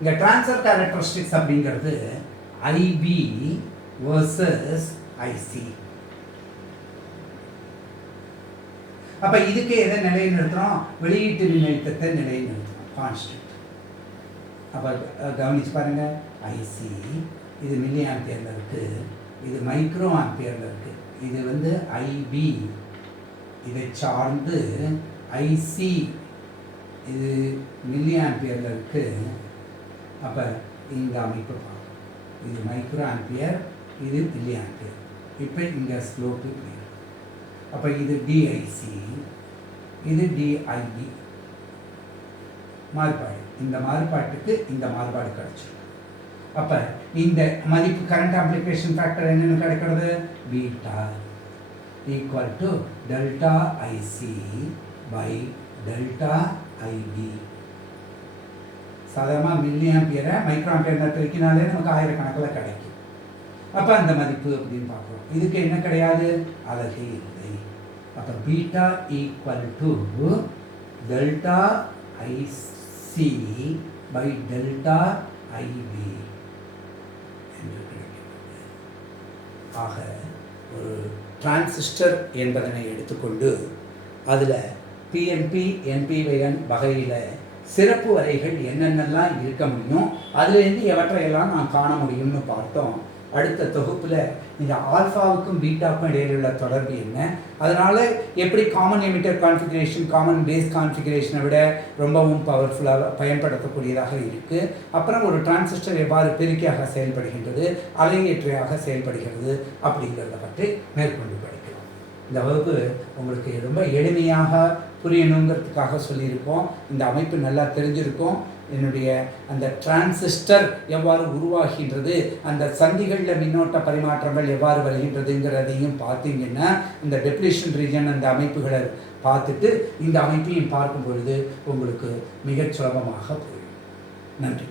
இங்க டிரான்ஸ்ஃபர் கேரக்டரிஸ்டிக்ஸ் அப்படிங்கிறது IB வர்சஸ் IC. அப்ப இதுக்கு எதை நிலைநிறுத்துறோம்? வெளியீட்டு மின்னழுத்தத்தை நிலைநிறுத்துறோம், கான்ஸ்டன்ட். அப்ப கவனிச்சு பாருங்க, IC இது மில்லி ஆம்பியர்ல இருக்கு, இது மைக்ரோ ஆம்பியர்ல இருக்கு. இது வந்து IB, இதை சார்ந்து IC இது மில்லி ஆம்பியர்ல இருக்கு. அப்ப இந்த அமைப்பு இது மைக்ரோ ஆம்பியர், இது மில்லி ஆம்பியர். இப்போ இங்க ஸ்லோப் இப்படி. அப்ப இது DIC, இது DIB. மாறுபாடு, இந்த மாறுபாட்டுக்கு இந்த மாறுபாடு கிடைச்சிருக்கு. அப்ப இந்த மதிப்பு கரண்ட் ஆம்ப்ளிஃபிகேஷன் ஃபேக்டர் என்னன்னு கிடைக்கிறது? Beta equal to delta IC by delta IB. சாதாரணமாக மில்லி ஆம்பியரை மைக்ரோ ஆம்பியர் பெருக்கினாலே நமக்கு ஆயிரக்கணக்கில் கிடைக்கும். அப்போ அந்த மதிப்பு அப்படின்னு பார்க்குறோம். இதுக்கு என்ன கிடையாது? அலகு இல்லை. அப்போ beta equal to delta IC by delta IB என்று கிடைக்கிறது. ஆக ஒரு டிரான்சிஸ்டர் என்பதனை எடுத்துக்கொண்டு அதில் PNP, NPN வகையில் சிறப்பு வரைகள் என்னென்னலாம் இருக்க முடியும், அதுலேருந்து எவற்றையெல்லாம் நான் காண முடியும்னு பார்த்தோம். அடுத்த தொகுப்பில் இந்த ஆல்ஃபாவுக்கும் பீட்டாவுக்கும் இடையில உள்ள தொடர்பு என்ன, அதனால் எப்படி common emitter configuration common base கான்ஃபிகரேஷனை விட ரொம்பவும் பவர்ஃபுல்லாக பயன்படுத்தக்கூடியதாக இருக்குது. அப்புறம் ஒரு டிரான்சிஸ்டர் எவ்வாறு பெருக்கியாக செயல்படுகின்றது, அலையேற்றையாக செயல்படுகிறது அப்படிங்கிறத பற்றி மேற்கொண்டு படிக்கலாம். இந்த வகுப்பு உங்களுக்கு ரொம்ப எளிமையாக புரியணுங்கிறதுக்காக சொல்லியிருக்கோம். இந்த அமைப்பு நல்லா தெரிஞ்சிருக்கும். என்னுடைய அந்த டிரான்சிஸ்டர் எவ்வாறு உருவாகின்றது, அந்த சந்திகளில் மின்னோட்ட பரிமாற்றங்கள் எவ்வாறு வருகின்றதுங்கிறதையும் பார்த்தீங்கன்னா இந்த டெப்ளீஷன் ரீஜன் அந்த அமைப்புகளை பார்த்துட்டு இந்த அமைப்பையும் பார்க்கும் பொழுது உங்களுக்கு மிகச் சுலபமாக புரியும். நன்றி.